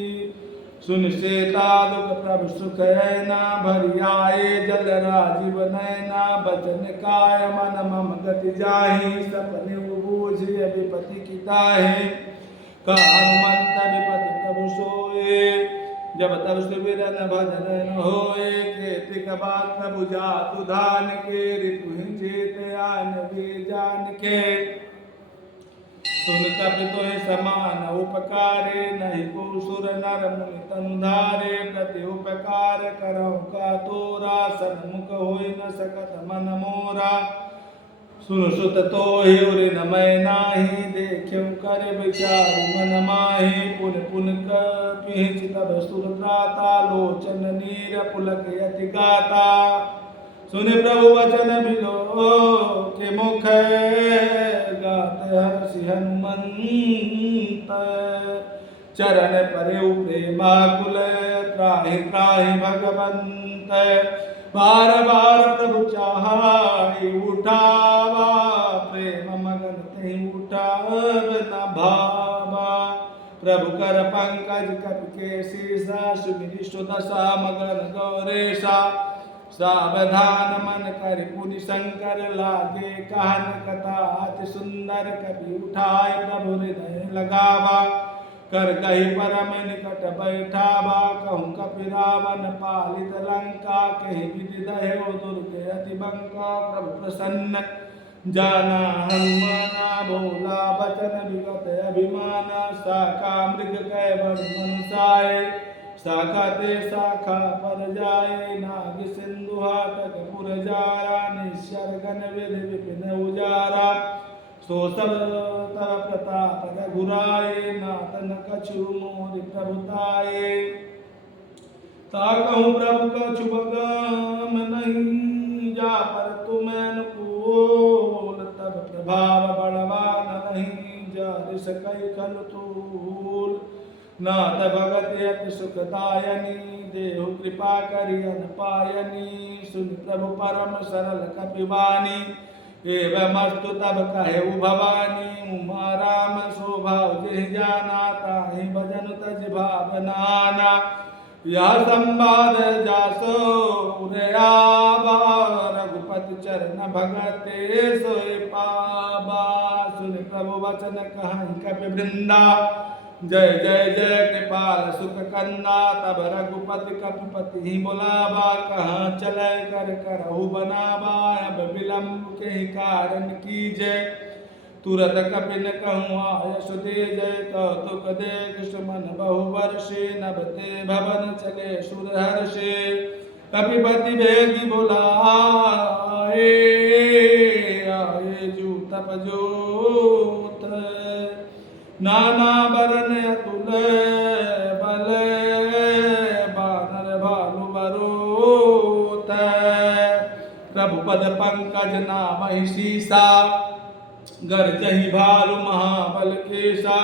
सुन सेता दुख प्रभु सुख ऐना, भरि आए जल राजीव नैना। बचन काय मन मम गति जाहि, सपने बूझिय विपति की ताहि। का हनुमंत विपति प्रभु सोए, जब तब सुमिरन भजन न होए। कृतिक बात प्रभु जातु धान के, ऋतु ही चेत आन वे जान के। सुन कपि तोहि समान उपकारे, नहीं को सुर नर मुनि तनु धारे। प्रति उपकार करहु का तोरा, सन्मुख होई न सकत मन मोरा। सुन सुत तोहि उरि न मैं नाही, देख्यउ कर विचार मन माहि। पुन पुन कपिहि तब सुर त्राता, लोचन नीर पुलक यति गाता। सुनि प्रभु वचन बिलो के मुख, गात हर्षि हनुमंत। चरण परेउ प्रेमाकुल, त्राहि त्राहि भगवंत। बार बार प्रभु चाहि उठावा, प्रेम मगन तहि उठाव न भावा। प्रभु कर पंकज कपि के शीसा, सुमिरि सुदशा मगन गौरेशा। सावधान मन कर पुनि शंकर, लागे कहन कथा अति सुंदर। कपि उठाय प्रभु हृदय लगावा, कर कहि परम निकट बैठावा। कहूँ कपि रावण पालित लंका, कहि विधि दह्यो दुर्ग अति बंका। प्रभु प्रसन्न जाना हनुमाना, बोला बचन विगत अभिमाना। साका मृग कै बड़ मन साए, शाखा ते शाखा पर जाए। नाग सिंधु हाटक पुर जारा, निश्चर गण विधि विपिन उजारा। सो सब तव प्रताप रघुराए, नाथ न कछु मोहि प्रभुताए। ताकहु प्रभु कछु बगाम नहीं, जा पर तुम अनुकूल। तब प्रभाव बड़वान नहीं, जा रिस कई खल तूल। नाथ भगत अति सुखदायनी, देहु कृपा करि अन पायनी। सुन प्रभु परम सरल कपिवानी, एवमस्तु तब कहेउ भवानी। उमा राम स्वभाव जेहि जाना, ताहि भजन तज भावनाना। यह संवाद जासो उर आवा, रघुपति चरण भगते सोई पावा। सुन प्रभु वचन कहहि कपि वृंदा, जय जय जय कृपाल सुख कंदा। तब रघुपति कपिपति ही बुलावा, कहाँ चले कर करहु बनावा। अब विलम्ब के कारण कीजय, तुरत कपि न कहूँ आयस दे जय। कौतुक देख सुमन बहु वर्षे, नभ ते भवन चले सुर हर्षे। कपिपति भेगी बुलाए, आए जू तप जोत। नाना बरन अतुल बल, बानर भालु बरोत। प्रभु पद पंकज नामहि सीसा, गर्जहि भालु महाबल केसा।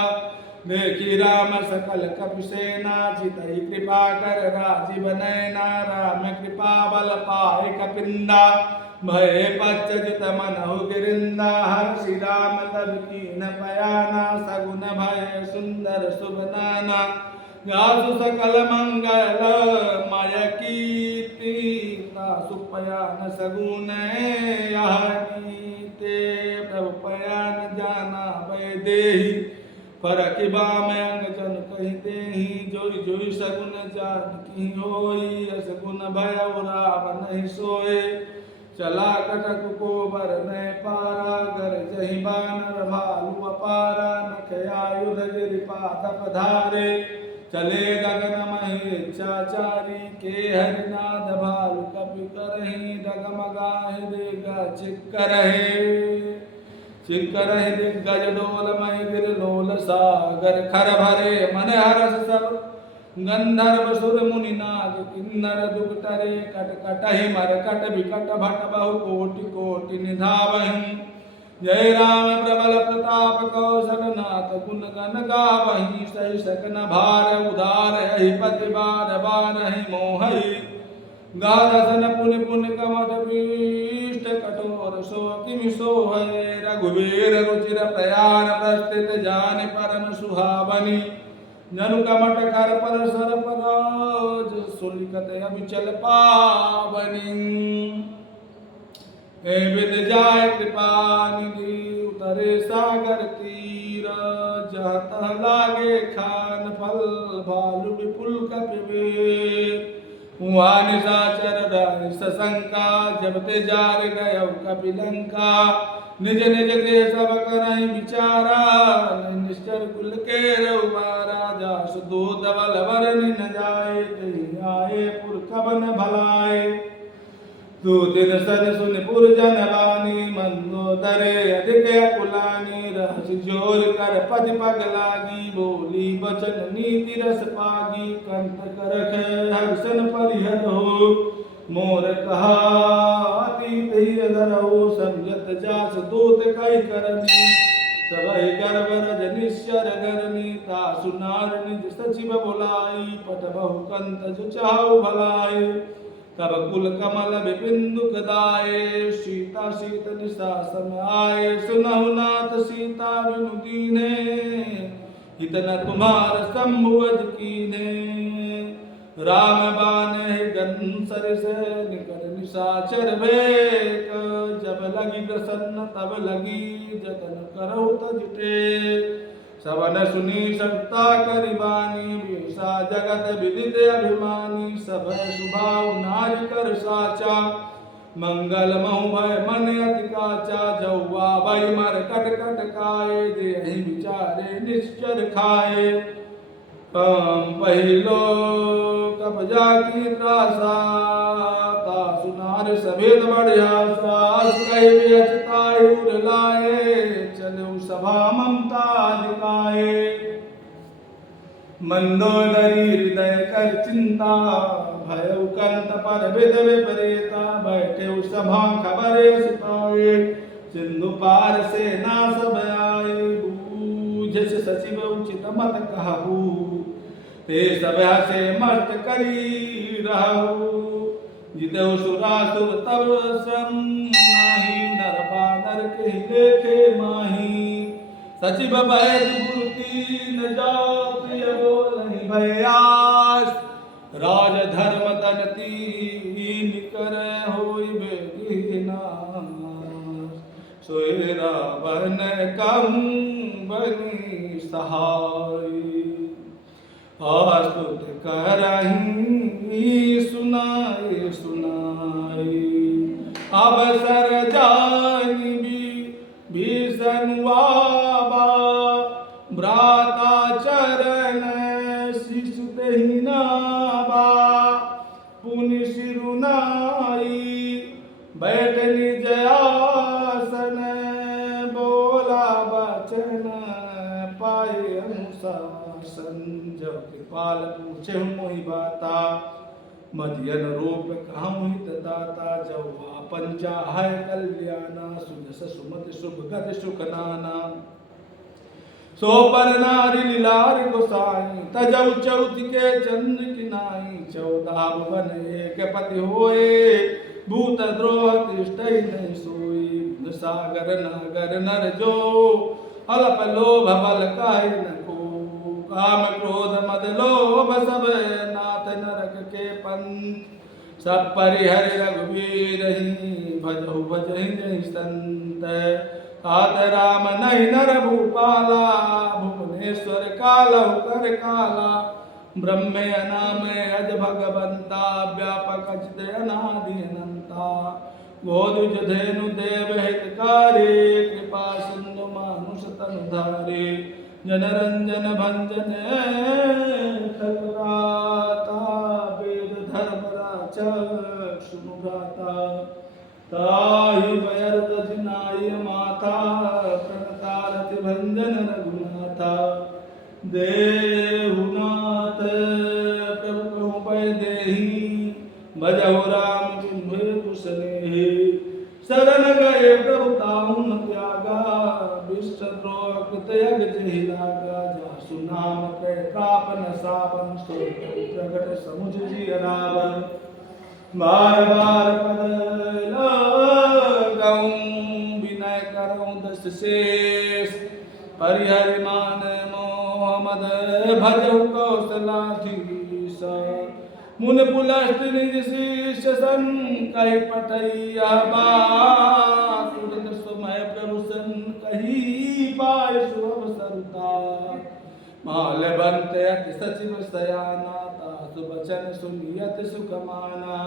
देखी राम सकल कपि सेना, चितहि कृपा कर राजीव नैना। राम कृपा बल पाए कपिंदा, भय पच्चजित मनहु गिरिंदा। हर्षि राम तब कीन पयाना, सगुन भय सुंदर शुभ नाना। गासु सकल मंगल मय कीर्ति, तासु पयान सगुन यह नीते। प्रभु पयान जाना भय देहि, फरकि बाम अंग जन कहि देहि। जोई जोई सगुन जानकी होई, असगुन भयउ राम नहीं सोए। चला कटक को बर न पारा, गरजहि बानर भालु अपारा। नख आयुध गिरिपाद पधारे, चले गगन महि इच्छाचारी। के हरिनाद भालु कपि करहि, डगमगाहि देगा चिक्करहि। चिक्करहि दिग्गज डोल महि गिर लोल सागर। खर भरे मन हरस सब गंधर्व सुर मुनि नाग किन्नर। दुख कट कटहि मरकट विकट भट, बहु कोटि कोटि निधावहि। जय राम प्रबल प्रताप कौशलनाथ गुण गण गावहि सहि सकन भार उदार यहि पति बार बारहि मोहि गादसन पुनि पुनि कमठ पीष्ट कठोर सो किमि सोहै रघुवीर रुचिर प्रयाण प्रस्थित जान परम सुहावनी जनु कमठ कर पर सर पराज सुलिकत अभिचल पावनी हे विद जाय कृपा निधि उतरे सागर तीर जहाँ तह लागे खान फल भालु विपुल कपिबेर हुआ निशाचर राय सशंका जब ते जार गय कपिलंका निज निज गृह सब करहि विचारा निश्चर कुल के रउमारा जास दूत बल बरनि न जाए कहीं आए पुर कवन भलाए तू दिन सन सुन पुरजन बानी मंदोदरे अधिक कुलानी रहस जोर कर पद पग लागी बोली बचन नीति रस पागी कंठ करख हर्षन परिहर हो मोर कहा अति धीर धरहु संयत जास दूत कई करनी सबहि गर्भ रज निश्चर गरनी तासु नार निज सचिव बुलाई पट बहु कंत जो चाहु भलाई तब कुल कमल विपिन दुखदाये सीता शीत निशा सम आए सुनहु नाथ सीता बिनु दीने हित न तुम्हार सम्मुअज कीने राम बाने गन सरस निकर निशाचर भेक जब लगी प्रसन्न तब लगी जतन करहु तज सवन सुनी सकता करिबानी विषा जगत विदित अभिमानी सब सुभाव नारी कर साचा मंगल महु भय मन अति काचा जौवा भय मर कट कट खाए देहि विचारे निश्चर खाए पहिलो कब्जा की त्रासा तासु नार सभेद बढ़ियासा कहि बेचताई उर लाए चलऊ सभा ममता दिखाए मंदोदरी हृदय कर चिंता भय कंत पर विद विपरीता बैठे सभा खबरे सिपाए सिंधु पार से ना सब आए बूझ सचिव उचित मत कहू ते सभा से मस्त करी रहू जितहु सुरासुर तब श्रम नाही नर बानर के देखे माही सचिव भय गुरुती न जाओ प्रिय बोलहि भयास राज धर्म तनती निकर होई बेदीनास सोय रावण कम बनी सहाय आस्तुत करहि सुनाए सुनाए अवसर जानि भीषण वाबा भ्राता चरण शिशु दहि नाबा पुनि सिरुनाई बैठ निज आसन बोला बचन पाए अनुशासन जब कृपाल पूछे मोहि बाता मध्यन रूप कहूँ हित दाता जवा पंचा है कल्याणा सुजस सुमति शुभ गति सुख नाना सो पर नारी लीलार गोसाई तजौ चौथ के चंद्र किनाई 14 भुवन एक पति होए भूत द्रोह तिष्ठै नहीं सोई सागर नागर नर जो अल्प लोभ बल काहि न को काम क्रोध मद लोभ सब नाथ नरक के पंथ सब परिहर रघुवीर भजहु भजहि जहि संत तात राम नहीं नर भूपाला भुवनेश्वर कालहु कर काला ब्रह्मे अनामय अज भगवंता व्यापक अचित अनादि अनंता गोदुज धेनु देव हितकारी कृपा सिंधु मानुष तनुधारी जनरंजन भंजन खलराता वेद धर्म राचक सुनु भ्राता ताहि व्यर्थ जिनाय माथा प्रणतारति भंजन रघुनाथा देहुनाथ प्रभु कहूँ पै देहि भजहु राम तुम्हे कुशनेहि शरण गए प्रभु ताहु न त्यागा विष्टद्रोह कृतयग जहिलागा जासु नाम त्रय प्रापन सावन सो प्रगट समुझ जी रावण बार बार पद लगाऊं विनय करूं दस शेष परिहरि मान मोहम्मद भजऊ कौशलाधीश मुन पुलस्त निज शीश सन कही पठैया बात समय प्रभु सन कही पाय सुअव सरता माल बनते अति सचिव सयाना तासु बचन सुनियत सुखमाना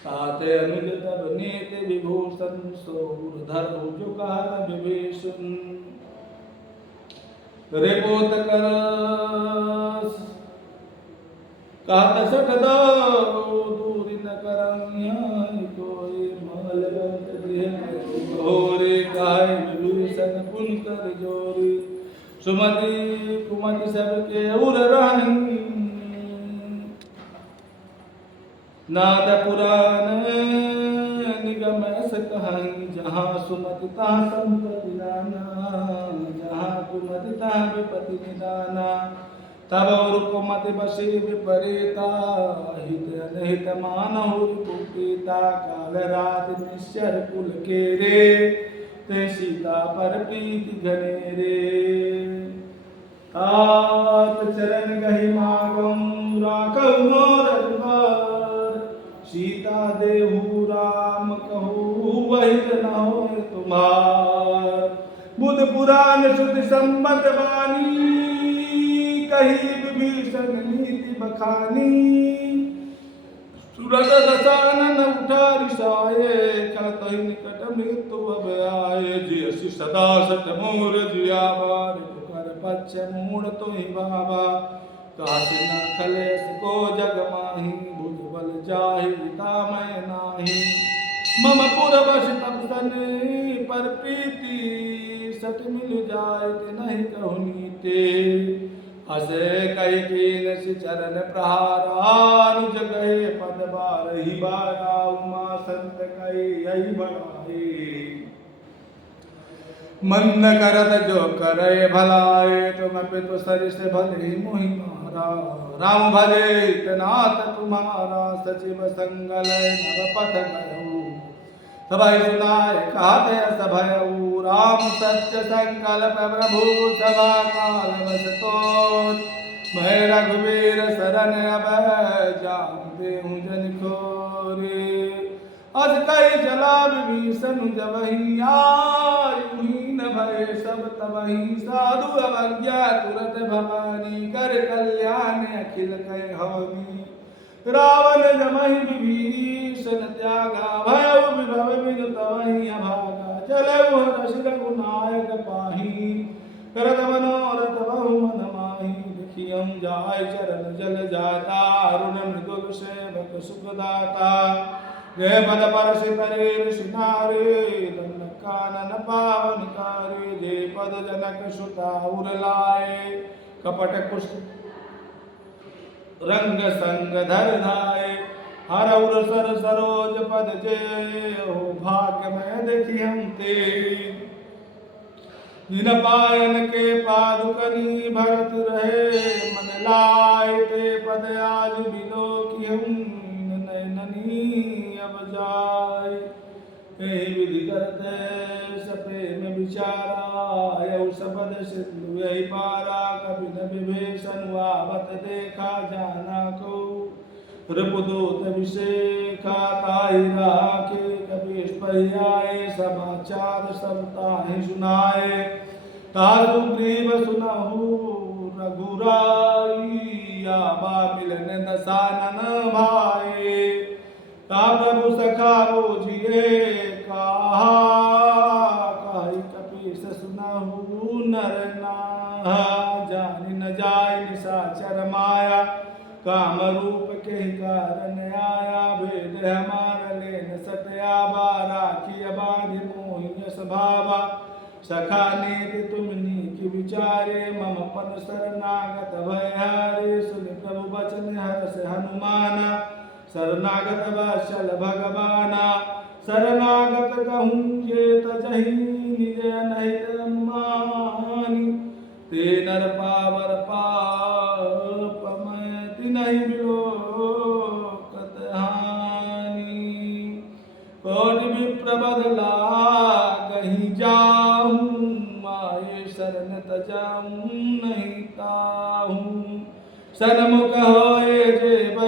ताते अनुज तब नीति विभूषण सोर धर जो कहर विभीषण रिपोत कर कहत सठ दो दूरी न करंगिया कोई माल बंत गृह घोरे काय विभीषण पुन कर जोरी सुमति कुमति सबके उर रहनी नाद पुराण निगम ऐस कहानी जहाँ सुमति तहाँ संपत्ति दाना जहाँ कुमति तहाँ विपत्ति निदाना तब और कुमति बसी विपरीता हित अनहित मानहु कुपिता काल रात निश्चर कुल के रे ते सीता पर प्रीति घनेरे तात चरण गहि मागम राखौ मोर द्वार सीता देहु राम कहू वही न होए तुम्हार बुध पुराण श्रुति सम्मत वाणी कही विभीषण नीति बखानी सुरत दशानन उठा रिसाए कहत ही निकट मृत्यु अब आए जियसि सदा सत मोर जियावार कर पच्छ मूढ़ तो ही बाबा काशी न खलेस को जग माही बुध बल जाहि हिता मैं नाही मम पुर बस तब सन पर प्रीति सट मिल जाए नहीं कहु नीते हसे कही कीन सि चरण प्रहारानुज गए पद बार ही बारा उमा संत कही यही बढ़ाए मन न करत जो करे भलाए तुम पितु सरि से भले मोहि मारा राम भजे नाथ तुम्हारा सचिव संगल नव पथ गयो सभय सुनाए कहते सभयऊ राम सत्य संकल्प प्रभु सभा काल बस तोर मैं रघुवीर शरण अब जान देहूँ जन खोरे अस कई चला विभीषण जबहि आयुहीन भय सब तबहि साधु अवज्ञा तुरत भवानी कर कल्याण अखिल कह होनी रावण जमहि विभीषण त्यागा भयउ विभव बिनु तवहि अभागा चलऊ हर्ष रघुनायक पाहि करत मनोरथ बहु मन माहि देखियम जाय चरण जल जाता अरुण मृदुल सेवक सुखदाता जय पद परस करे सिनारे दंड कानन पावन कारे जय पद जनक सुता उर लाए कपट कुश रंग संग धर धाय हर उर सर सरोज पद जय हो भाग्य में देखी हम ते दिन पायन के पादुकनी भरत रहे मन लाए ते पद आज बिलो की हम नैननी अब जाय विधि करते सपे में विचारा यौ सबद सिंधु यही पारा कभी न विभीषण आवत देखा जाना को रिपुदूत विषेखा ताहि राखे कभी पहियाए समाचार सब ताहि सुनाए तारु ग्रीव सुनहु रघुराई आबा मिलन दसानन भाए ता प्रभु सखा बोझिए कहा काहि कपीस सुनहु नर नाहा जानि न जाय निशाचर माया काम रूप के कारण आया भेद हमारा लेन सतया बारा की बाधि मोहि स्वभावा सखा नीति तुम नीति विचारे मम पन शरणागत भयहारे सुनि प्रभु बचन हरस हनुमाना शरणागत वत्सल भगवाना शरणागत कहूँ जे तजहि निज अनहित ते नर पावर पापमय तिनहि बिलोकत हानि। कोटि विप्र बदला कहीं जाऊं, माये शरण तजाऊं नहीं ताऊं। सन्मुख होए जेब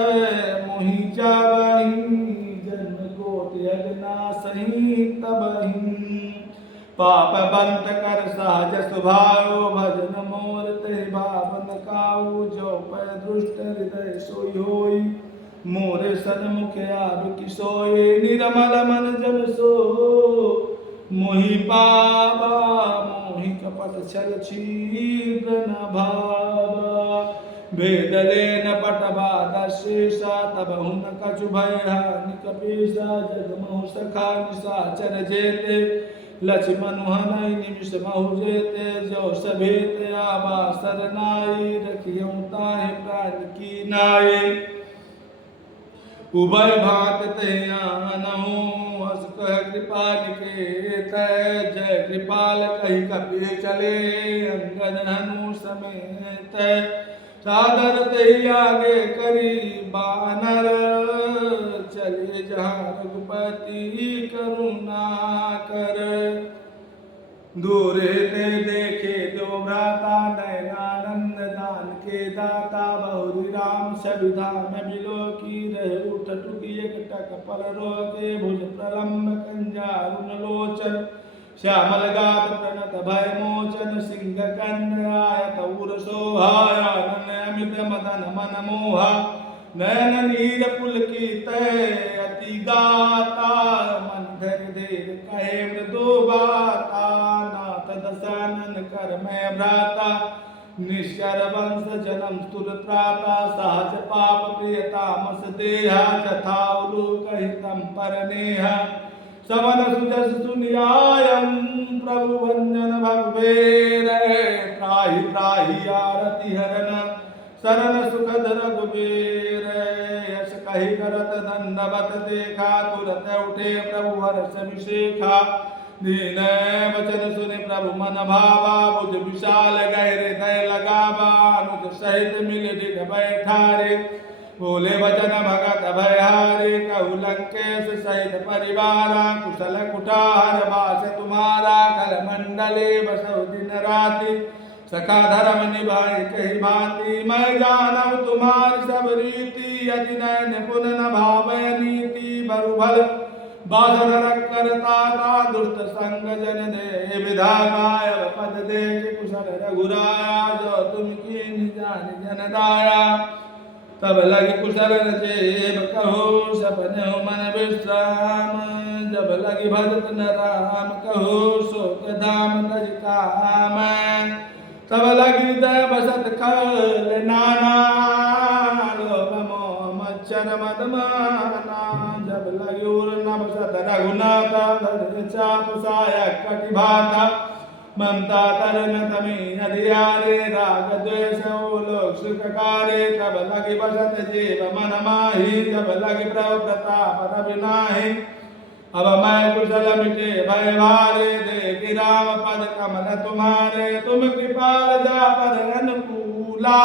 मोहि जावहीं, जन्म कोटि अगना सही तबहीं। पाप बंत कर सहज स्वभाव, भजन मोर ते भावन काऊ। जो पै दुष्ट हृदय सोई होई, मोरे सन्मुख आब किसोए। निर्मल मन जन सो मोहि पावा, मोहि कपट छल छीद्र न भावा। भेद लेन पटवा दशेषा, तब हुन कछु भय हानि कपीसा। जग महु सखा निशाचर जेते, लक्ष्मण हनहि निमिष महु जेते। जो सभेत आवा सरनाई, रखियौ ताहि प्राण की नाई। उभय भात ते आनहु, हस कह कृपा निकेत। जय कृपाल कहि कपि चले, अंगद हनु समेत। सादर ते आगे करी बानर, चले जहाँ रघुपति करुणा कर। दूरे ते देखे दो भ्राता, नयनानंद दान के दाता। बहुरी राम सविधा में बिलो की, रहे उठ टुकी एकटक पल रोके। भुज प्रलम्ब कंजारुन लोचन, श्यामल गात प्रणत भय मोचन। सिंह कन्यायत उर सोहाया, नन अमित मदन मन मोहा। नयन नीर पुलकित अति गाता, मन धर धीर कहे मृदु बाता। नाथ दशानन कर मैं भ्राता, निश्चर वंश जन्म स्तुर त्राता। सहज पाप प्रिय तामस देहा, जथा उलूक हितम पर नेहा। समन सुजस सुनियायम, प्रभु भंजन भगवेर। त्राहि त्राहि आरति हरन, शरण सुखद रघुबीर। यश कहि करत दंडवत देखा, तुरत उठे प्रभु हर्ष विशेखा। दीन वचन सुनि प्रभु मन भावा, बुझ विशाल गहरे हृदय लगावा। अनुज सहित मिल डिग बैठारे, बोले वचन भगत भयहारे। कहु लंकेश सहित परिवारा, कुशल कुठार बास तुम्हारा। कल मंडले बसौ दिन राति, सखा धर्म निभाए कही भांति। मैं जानब तुम्हारी सब रीति, यदि निपुण न भावय नीति। बरु भल बाधन करता था, दुष्ट संग जन दे विधाता। अब पद देख कुशल रघुराया, जो तुम कीन जान जन दाया। तब लग कुशल जेब कहो, सपने मन विश्राम। जब लगी भजत न राम कहो, शोक धाम तज काम। तब लगी हृदय बसत खल नाना, लोभ मोह मच्छर मदमाना। जब लगी उर न बसत रघुनाथा, धैर्य चाप सायक कटि भाता। ममता तरन तमी अधियारे, राग द्वेष लोक सुखकारे। तब लगी बसत जीव मन माही, जब लगी प्रभु प्रताप रवि नाहि। अब मैं कुशल मिटे भय भारे, देखि राम पद कमल तुम्हारे। तुम कृपाल जा पर अनुकूला,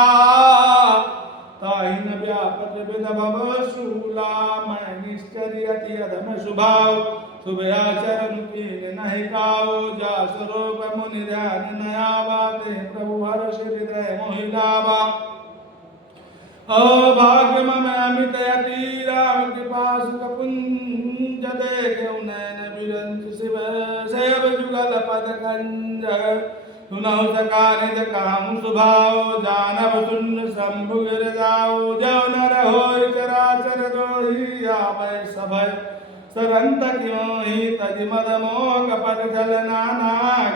ताहि न व्यापत विध भव शूला। मैं निष्करि अति अधम स्वभाव, शुभ आचरण कीन नहि काऊ। जा स्वरूप मुनि ध्यान न आवा, ते प्रभु हर्ष हृदय मोहि लावा। अभाग्य मम अमित अति, राम कृपा सुख पुंज। देखौ नैन बिरंच शिव सेव जुगल पद कंज। सुनहु सका निज कहु सुभाव, जानब सुन शंभु गिर जाऊ। जो नर होय चराचर द्रोही, आवै सभय सरंत क्योहि। तजि मद मोह कपट छल नाना,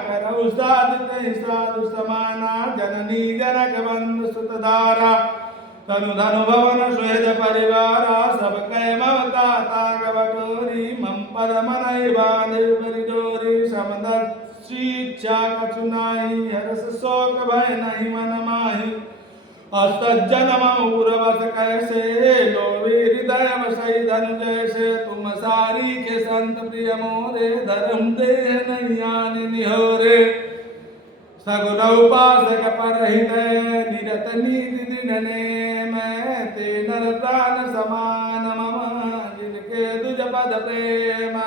करहु साधु तहि साधु समाना। जननी जनक बंधु सुत धारा, तनु धनु भवन सुहृद परिवारा। सब कै ममता ताग बटोरी, मम पद मनहि बांधि बरि डोरी। समदर्शी इच्छा कछु नाहि, हरस शोक भय नहि मन माहि। अस्तजन मम उरवस कैसे, लोभी हृदय बसई धनु जैसे। तुम सारी के संत प्रिय मोरे, धर्म देह नहीं आनि निहोरे। सगुण उपासक परहित निरत नीति दिन नेम ते नर प्राण समान मम जिनके दुज पद प्रेम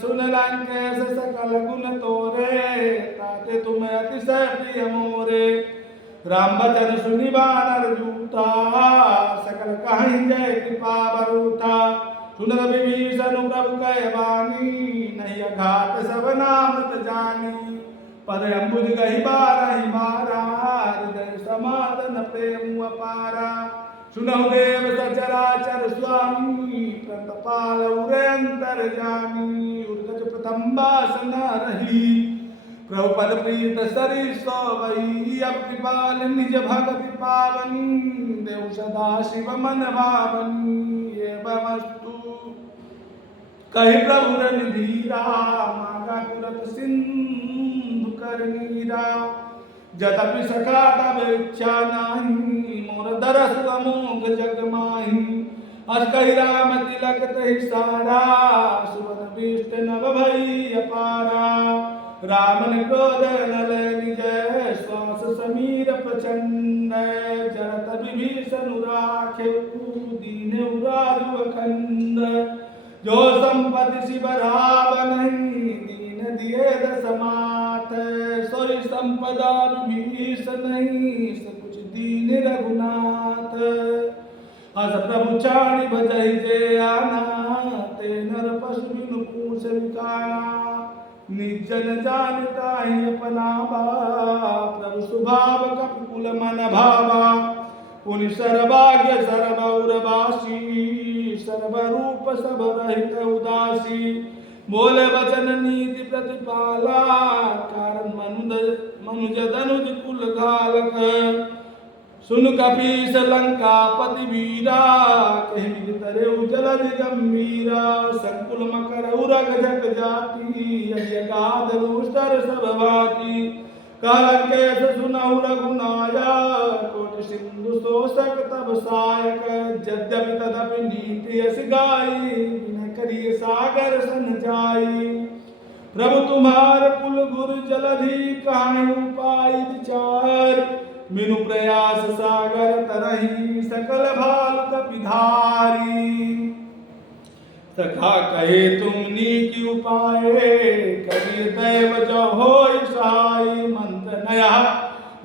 सुन लंकेश सकल गुण तोरे ताते तुम अतिशय प्रिय मोरे राम बचन सुनि बानर जूता सकल कहीं जय कृपा बरूथा सुनर विभीषण प्रभु कह वाणी नहीं अघात सब नामत जानी पद अम्बुज गही बारहि मारा हृदय समातन प्रेम अपारा सुनहु देव सचराचर स्वामी प्रतपाल उरे अंतर जामी उर्गज प्रथम बासन रही प्रभु पद प्रीत सरी सोवई अब कृपाल निज भगति पावन देव सदा शिव मन भावन एवमस्तु कही प्रभु रणधीरा मांगा तुरत सिंधु कर नीरा जतपि सखा तब इच्छा नाही मोर दरस अमोघ जग माही अस कही राम तिलक तहि सारा सुवन विष्ट नव भई अपारा राम ने क्रोध नल निज श्वास समीर प्रचंड जरत विभीषण राखे दीन उरारु अखंड जो संपत्ति शिव रावण दीन दिए दसमात सोई संपदा विभीषण कुछ दीन रघुनाथ अस प्रभु चारि भजहि जे आना ते नर पशु बिनु पूछ विकाना निजन जानता ही अपना बा प्रभु स्वभाव कपिकुल मन भावा पुनि सर्वाग्य सर्वौरवासी सर्वरूप सब रहित उदासी बोले वचन नीति प्रतिपाला कारण मनुज धनुज कुल घालक सुन कपीस लंकापति वीरा कहीं तरे उजल गंभीरा संकुल मकर उरग जग जाति यज्ञाद रुस्तर सब भाति कालंकेश सुनहु रघुनाया कोटि सिंधु शोषक तब सायक यद्यपि तदपि नीति यस गाई बिन करिय सागर सन जाई प्रभु तुम्हार कुल गुरु जलधि काहू पाई विचार मिनु प्रयास सागर तरही सकल भालु कपिधारी सखा कहे तुम नीति उपाय कबीर दैव जो होय सहाय मंत्र नया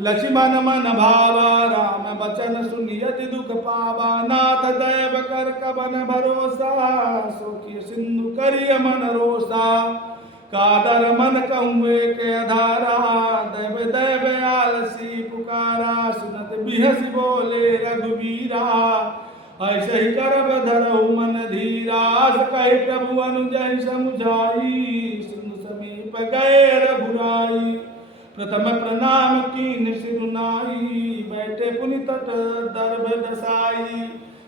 लक्ष्मण मन भावा राम बचन सुनियति दुख पावा नाथ दैव कर कबन भरोसा सोखी सिंधु करिय मन रोसा कादर मन कहूँ के धारा दैव दैव आलसी पुकारा सुनत बिहसी बोले रघुवीरा ऐसे ही करब धरहु मन धीरा कही प्रभु अनुजय समुझाई सिंधु समीप गए रघुराई प्रथम प्रणाम कीन सिरुनाई बैठे पुनि तट दर्भ दसाई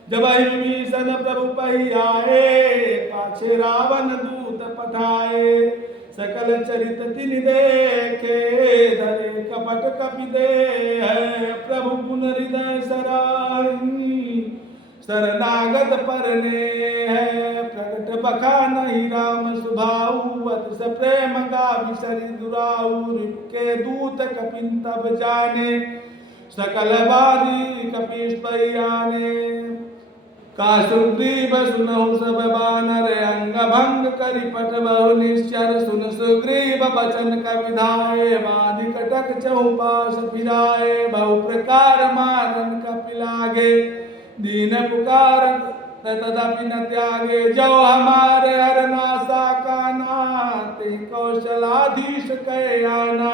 जब विभीषण प्रभु पही आए पाछे रावण दूत पठाए सकल चरित तिन देखे धरे कपट कपि दे है प्रभु गुण हृदय सराही शरणागत परने है प्रकट बखा नहीं राम सुभाऊ अतिश प्रेम का विसरि दुराऊ के दूत कपिन तब जाने सकल बारी कपीश परियाने का सुग्रीव सुनहु सब बानर अंग भंग करि पट बहु निश्चर सुन सुग्रीव बचन कविधाए वानि कटक चहुपास फिराए बहु प्रकार मारन कपिलागे दीन पुकार तदपि न त्यागे जो हमारे हरनासा काना ते कौशलाधीश कहे आना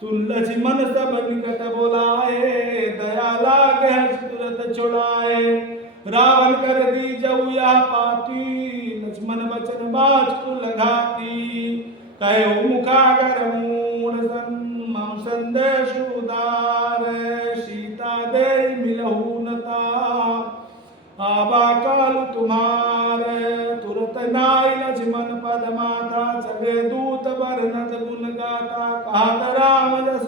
सुन लक्ष्मण सब निकट बोलाए दया लागे तुरंत छुड़ाए रावण कर दी जऊ या पाती लक्ष्मण बचन बाज को लगाती कहो मुखागर मूल मम संदेश उदार सीता दे मिलहु नता आबा काल तुम्हारे तुरत नाई लक्ष्मण पद माथा चले दूत वर्णत गुण गाथा कहा राम जस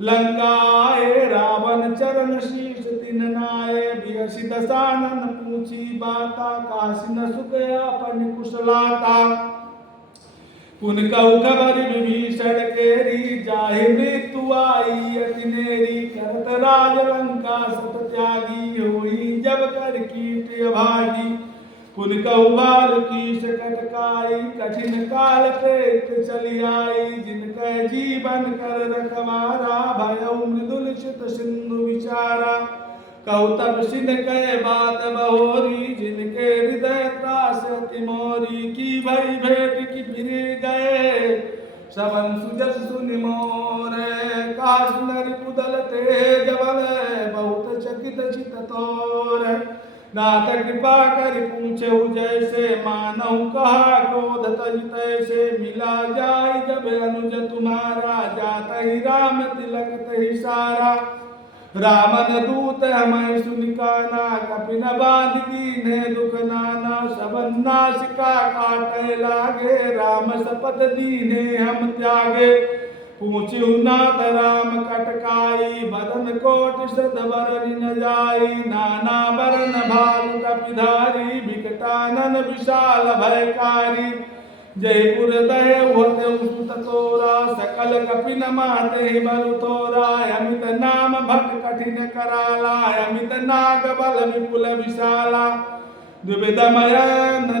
लंकाए रावण चरण शीश तिन नाये बियसि दसानन पूछी बाता काशी न सुख अपन कुशलाता पुन कहु खबर विभीषण केरी जाहि मृत्यु आई अति नेरी करत राज लंका सत त्यागी होई जब कर कीट अभागी पुन कहु बाल की सकटकाई कठिन काल प्रेत चली आई जिनके जीवन कर रखवारा भयउ मृदुल चित सिंधु विचारा कहु तब सिन कह बात बहोरी जिनके हृदय त्रास अति मोरी की भई भेंट की फिर गए सबन सुजस सुनि मोरे काश नर कुदल तेज बल बहुत चकित चित तोर नाथ कृपा कर पूछे जैसे मानव कहा क्रोध तज तैसे मिला जाय जब अनुज तुम्हारा जात ही राम तिलक तही सारा रामन दूत हमें सुनिकाना कपिन बांध दीने दुख नाना सबन नासिका काटे लागे राम शपथ दीने हम त्यागे पूछ्यु नाथ राम कटकाई बदन कोटि शत बरन न जाई नाना बरन भालु कपिधारी विकटानन विशाल भयकारी जयपुर दहे उहते सुत तोरा सकल कपिन माते बल तोरा अमित नाम भट कठिन कराला अमित नाग बल विपुल विशाला द्विविधमय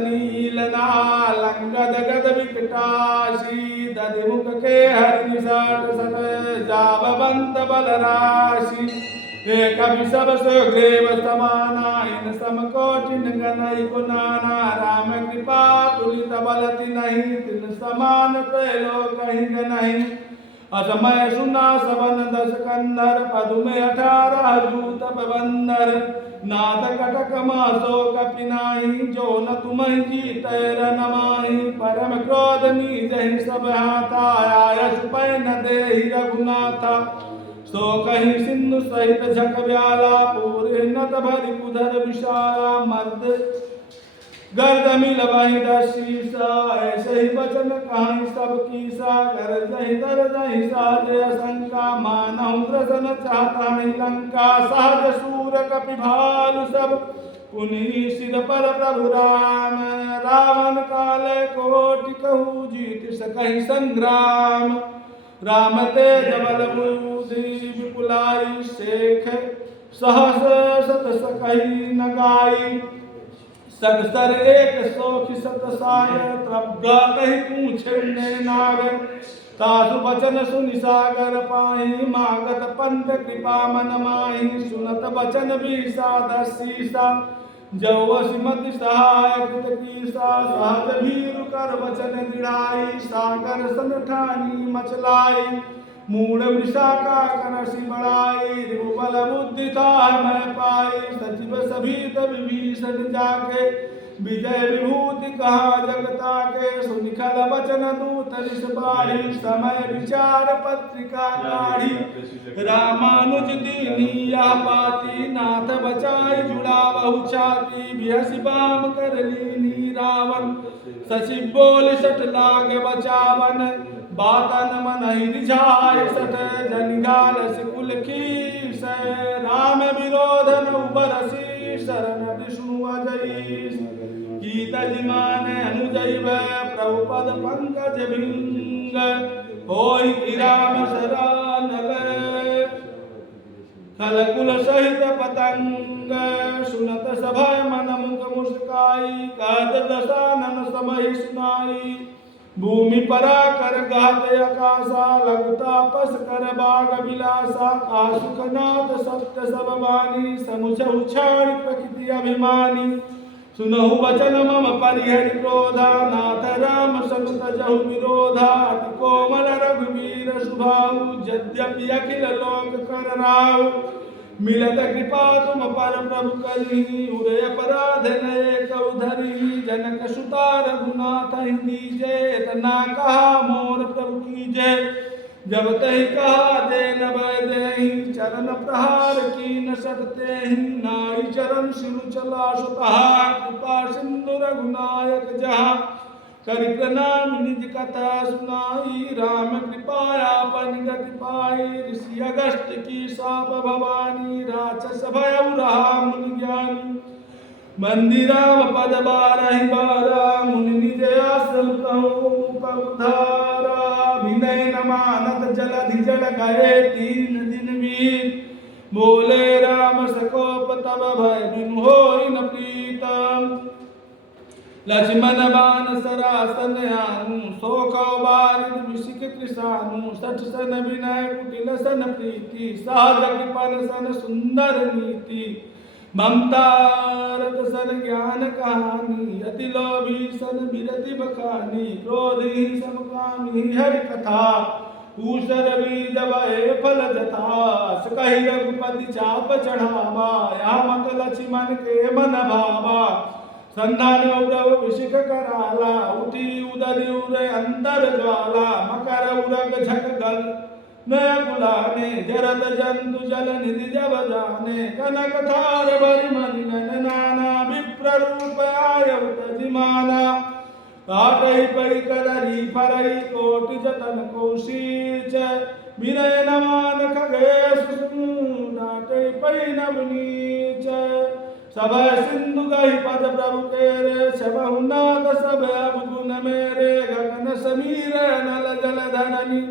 नीलना लंगद गद विकटाशी दधिमुख के हर निषाद सत जाबवंत बल राशि एक सब सुग्रीव समाना इन समकोटिन गनई गुनाना राम कृपा तुलित बलति नहीं तिन समान त्रैलोक कहीं नहीं असमय सुना सबन दस कंधर पदु में 18 जूत बंदर नाथ कटक मासो कपिनाही जो न तुम्हें जीतैर नमाही परम क्रोध नीजहि सब हाथा आयस पै न देहि रघुनाथा सो कहीं सिंधु सहित झक व्याला पूरे नत भरि कुधर विशाला मर्द गर्द मिल वही दशीसा ऐसे ही वचन कहीं सब कीसा कर जहि दर जहि साजे शंका मानव ग्रसन चाहता ही लंका सहज सूर कपि भालु सब पुनि सिर पर प्रभु राम रावण काले कोटि कहु जीत सकहि संग्राम राम तेज बल बुद्धि विपुलाई शेख सहस सत सकहि न गाई सगसर एक सौखि सत साय त्रब्गा कहि पूछे नाग तासु वचन सुनि सागर पाहि मागत पंथ कृपा मन माहि सुनत वचन विषाद शीसा जौवसि मति सहाय कृत कीसा सहज भीरु कर वचन दृढ़ाई सागर सन ठानी मचलाई मूढ़ वृषाका करसि बढ़ाई रिपुबल बुद्धि था मैं पाई सचिव सभीत विभीषण जाके विजय विभूति कहा जगता के सुनिखल वचन दूत ऋष बाढ़ी समय विचार पत्रिका गाढ़ी रामानुज दीनी या पाती नाथ बचाई जुड़ा बहु छाती बिहसि बाम कर लीनी रावण सचिव बोल सट लाग बचावन बातन मन ही रिझाय सठ जनिगाल सिकुल की से राम विरोधन उबरसी शरण विष्णु अजयी गीत जिमान अनुजैव प्रभुपद पंकज भिंग होई राम शरणल कलकुल सहित पतंग सुनत सभय मन मुख मुस्काई कहत दशानन समय सुनाई भूमि परा कर गात आकाशा लघु तापस कर बाग विलासा कासुखनाथ सत्य सब वाणी समुझ उछाड़ प्रकृति अभिमानी सुनहु वचन मम परिहरि क्रोधा नाथ राम सनुत जहु विरोधा अति कोमल रघुवीर सुभाऊ यद्यपि अखिल लोक कर राव मिलत कृपा तुम पर प्रभु करी उदय अपराध नये कौधरी जनक सुता रघुनाथ दीजे तना कहा मोर प्रभु कीजे जब तही कहा दे नही चरण प्रहार की न सकते ही नाई चरण सिरु चला सुतहा कृपा सिंधु रघुनायक जहा करि प्रणाम निज कथा सुनाई राम कृपाया पन गति पाई ऋषि अगस्त की साप भवानी राक्षस भय रहा मुनि ज्ञानी मंदिराम पद बारहि बारा मुनि निज आश्रम कहूँ उधारा विनय न मानत जलधि जल गए 3 दिन बीत बोले राम सकोप तब भय बिनु होई न प्रीतम लक्ष्मण बाण सरासन आनु शोक बारिद विषिक कृषानु सठ सन विनय कुटिल सन प्रीति सहज कृपन सन सुंदर नीति ममता रत सन ज्ञान कहानी अति लोभी सन विरति बखानी क्रोधी समकामी हरि कथा ऊसर बीज वहे फल जथा कही रघुपति चाप चढ़ावा या मत लक्ष्मण के मन भावा संधान उड़व विषिक कराला उठी उदरि उरे अंतर ज्वाला मकर उरग झक गल नय कुलाने जरद जंतु जल निधि जब जाने कनक थार बरि मणि नाना विप्र रूप आयत जिमाना काटई पई कररी फरई कोटि जतन कौशीच विनय नमान खगेश डाटई पई नवनीच सब सिंधु गही पद प्रभु केरे सबहु नाथ सब अवगुण मेरे गगन समीर नल जल धरनी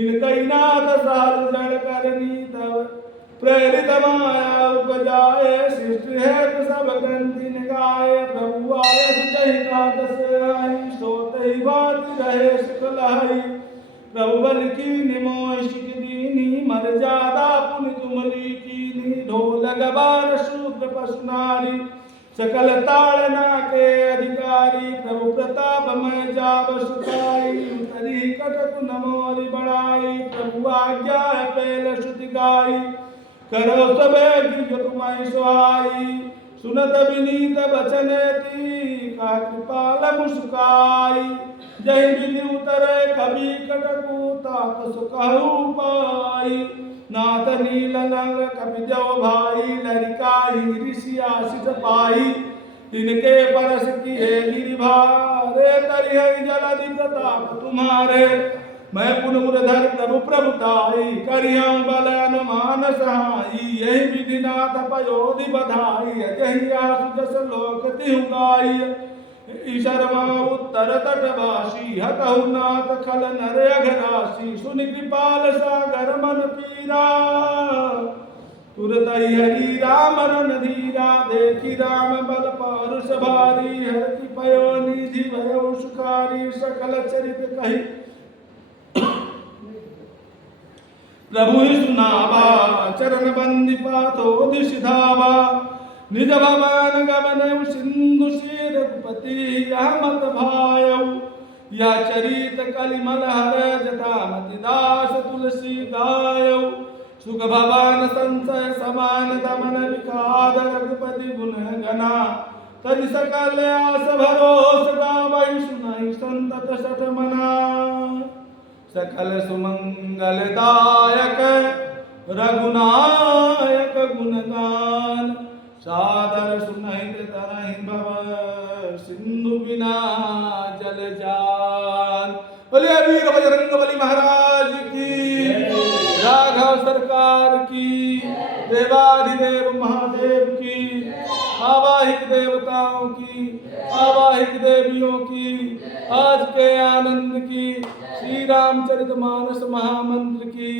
इनकई नाथ साल जल करनी तब प्रेरित माया उपजाए सृष्टि हेतु सब ग्रंथि निगाए प्रभु आय जहि नाथ से आई सोत ही बात रहे सुख लहई प्रभु बल की निमोश की दीनी मर जादा पुनि तुमली कीनी ढोल गबार शूद्र पशु नारी सकल ताड़ना के अधिकारी प्रभु प्रताप में जाव सुखाई तरी कटक नमोरि बढ़ाई प्रभु आज्ञा है पहले श्रुति गाई करो सबे तुम्हारी सुहाई सुनत विनीत बचन ती का कृपाल मुस्काई जय विधि उतरे कभी कटकू तात सुखहु पाई नाथ नील रंग कपि जव भाई लरिकाई ऋषि आशिष पाई इनके परस किए गिरिभारे तरिहै जलधि प्रताप तुम्हारे मैं पुनमुरधर प्रभु प्रभुताई करियं बल अनुमान सहाई यही विधि नाथ पयोधि बधाई जहि आसु जस लोक तिहु गाई ईशरमा उत्तर तटवासी हतहु नाथ खल नर अघरासी सुनि कृपाल सागर मन पीरा तुरत हरि राम रन धीरा देखी राम बल पारुष भारी हर की पयो निधि भयो सुखारी सकल चरित कही प्रभु सुनावा चरण बंदी पाथो दिश धावा निज भवन गमन सिंधु शीर रघुपति यह मत भायौ या चरित कलिमल हर जटामति दास तुलसी गायौ सुख भवन संशय समान दमन विखाद रघुपति गुण गना तरि सकल आस भरोस गावै सुनाई संतत सठ मना सकल सुमंगलदायक रघुनायक गुणगान सादर सुनहि तरहि भव सिंधु बिना जल जान। बोलिए वीर बजरंग बली महाराज की, राघव सरकार की, देवाधिदेव महादेव की, आवाहिक देवताओं की, आवाहिक देवियों की, आज के आनंद की, श्री रामचरितमानस महामंत्र की।